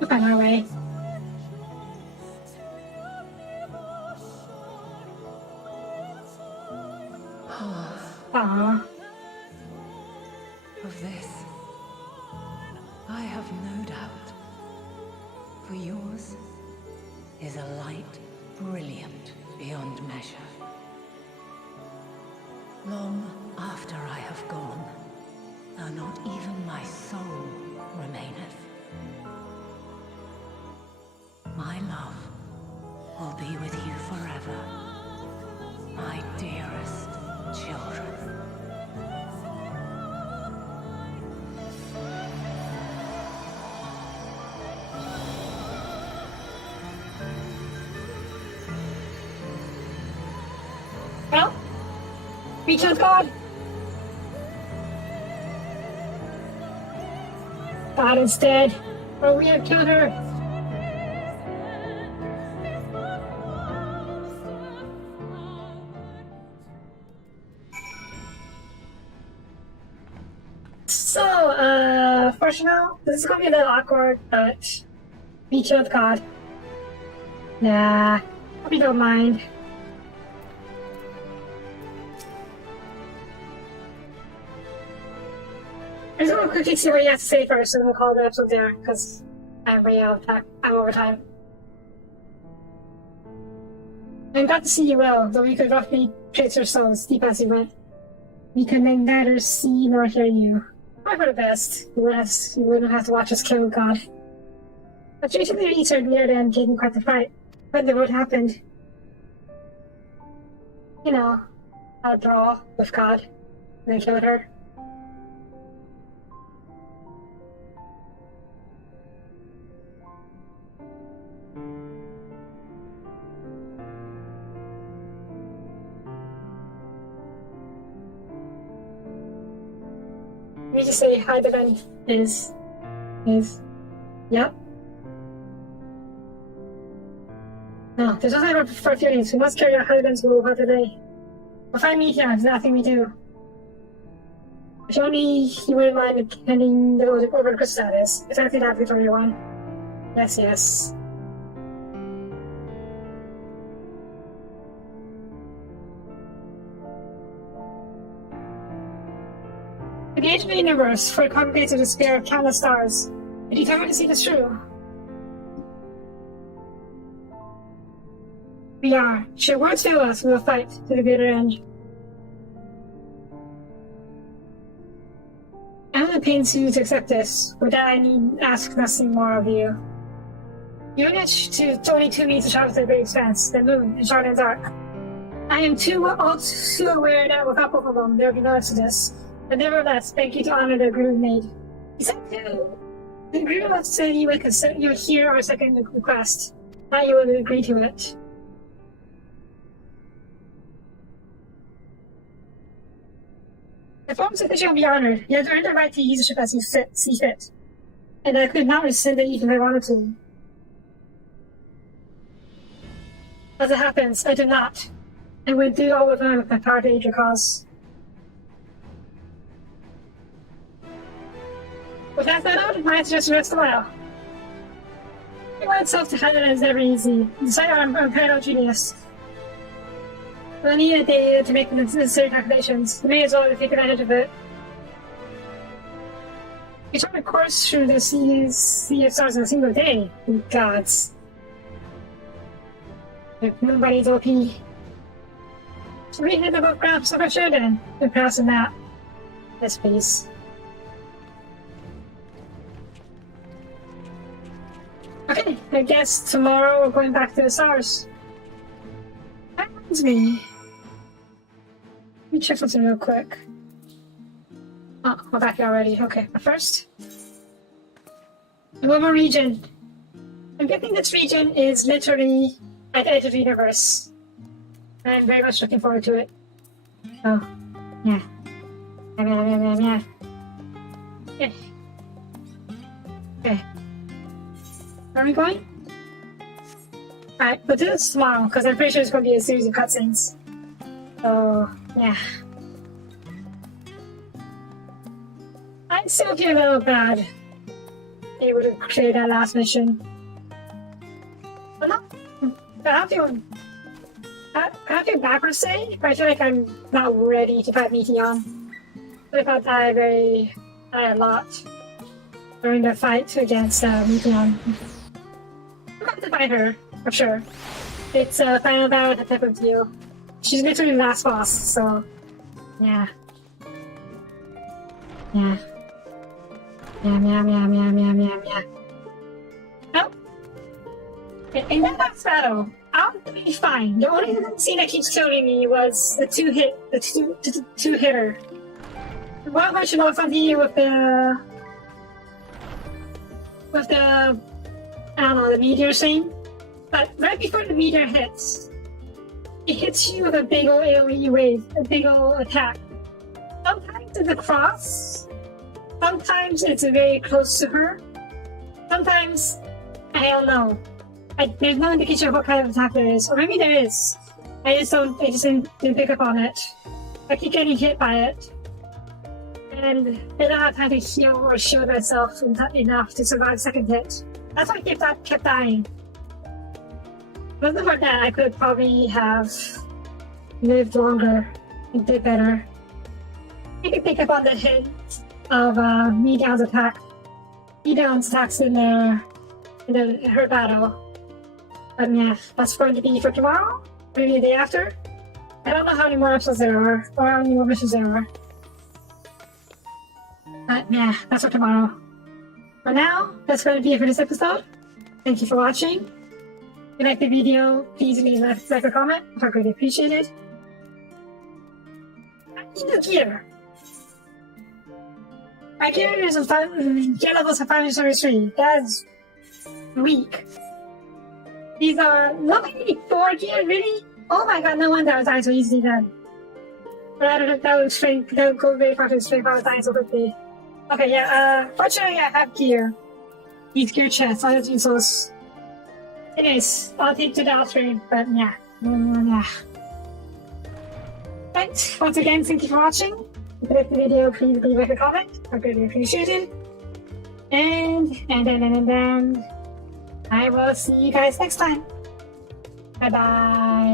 Look on our way. Aww. Of this, I have no doubt. For yours is a light brilliant beyond measure. Long after I have gone, though not even my soul remaineth, my love will be with you forever, my dearest children. Well, we killed God. God is dead, or we have killed her. So, for now, this is gonna be a little awkward, but we killed God. Nah, hope you don't mind. I'm just gonna quickly see what he has to say first, and then we'll call the episode there, because I'm way out of time. I'm over time. I'm glad to see you well, though we could roughly trace your souls deep as you went. We could then neither see nor hear you. Probably for the best. You wouldn't have to watch us kill God. But recently we returned near the end, taking quite the fight. When the road happened. You know, our draw with God. And then killed her. We just say hi to Ben is yep. No, there's nothing but for feelings. We must carry our husbands move out today. We'll find me here, there's nothing we do. If only you wouldn't mind handing the over the crystal status. It's actually that good for everyone. Yes, yes. gauge the universe for a congregated despair of countless stars. Are you determined to see this through? We are. Should words fail us, we will fight to the bitter end. I am in pain to accept this. With that, I need ask nothing more of you. You managed to only 2 minutes to travel to the great expanse, the moon, and Chardon's Ark. I am all too aware that without both of them, there would be no exodus. But nevertheless, thank you to honor the agreement made. He said too. The agreement said you would hear our second request. Now you would agree to it. The forms official will be honored. You have earned the right to use the ship as you see fit. And I could not rescind it even if I wanted to. As it happens, I do not. And would do all within my power to aid your cause. With that settled, my answer is rest a while. It went itself to handle is never easy. Decide I'm a parallel genius. But I need a day to make the necessary calculations. You may as well take advantage of it. You chart a course through the sea of stars in a single day. You gods. If nobody's OP. So we hit above ground so sure then. We're passing that. Yes, please. Okay, I guess tomorrow we're going back to the stars. That reminds me. Let me check something real quick. Oh, we're back here already. Okay, but first. One more region. I'm guessing this region is literally at the edge of the universe. I'm very much looking forward to it. Oh, yeah. Yeah. Okay. Okay. Where are we going? Alright, but this is tomorrow, because I'm pretty sure it's going to be a series of cutscenes. So, yeah. I still feel a little bad able to clear that last mission. But no, I feel bad per se, but I feel like I'm not ready to fight Meteon. I feel like I'll die a lot during the fight against Meteon. I'm going to fight her, for sure. It's a final battle type of deal. She's literally the last boss, so yeah. Yeah. Yeah. Oh! In that last battle, I'll be fine. The only thing that keeps killing me was the two hitter. One version of something with the I don't know, the meteor thing. But right before the meteor hits, it hits you with a big ol' AoE wave, a big ol' attack. Sometimes it's a cross, sometimes it's very close to her, sometimes, I don't know. There's no indication of what kind of attack there is, or maybe there is. I just didn't pick up on it. I keep getting hit by it. And I don't have time to heal or shield myself enough to survive the second hit. That's why I kept dying. But for that, I could probably have lived longer and did better. I could pick up on the hit of Meteon's attack. Meteon's attacks in her battle. But yeah, that's going to be for tomorrow, maybe the day after. I don't know how many more episodes there are, or how many more missions there are. But yeah, that's for tomorrow. For now, that's going to be it for this episode. Thank you for watching. If you liked the video, please leave a like or comment. I greatly appreciate it. I need new gear. My gear is gear levels of 533. That's weak. These are nobody 4 gear, really? Oh my god, no wonder I was dying so easily then. But that would go very far to strength if I was dying so quickly. Okay, yeah, fortunately I have gear. These gear chests, all those useless. Anyways, I'll take to the outstream, but yeah. Right, once again, thank you for watching. If you liked the video, please leave a comment. I greatly appreciate it. And I will see you guys next time. Bye bye.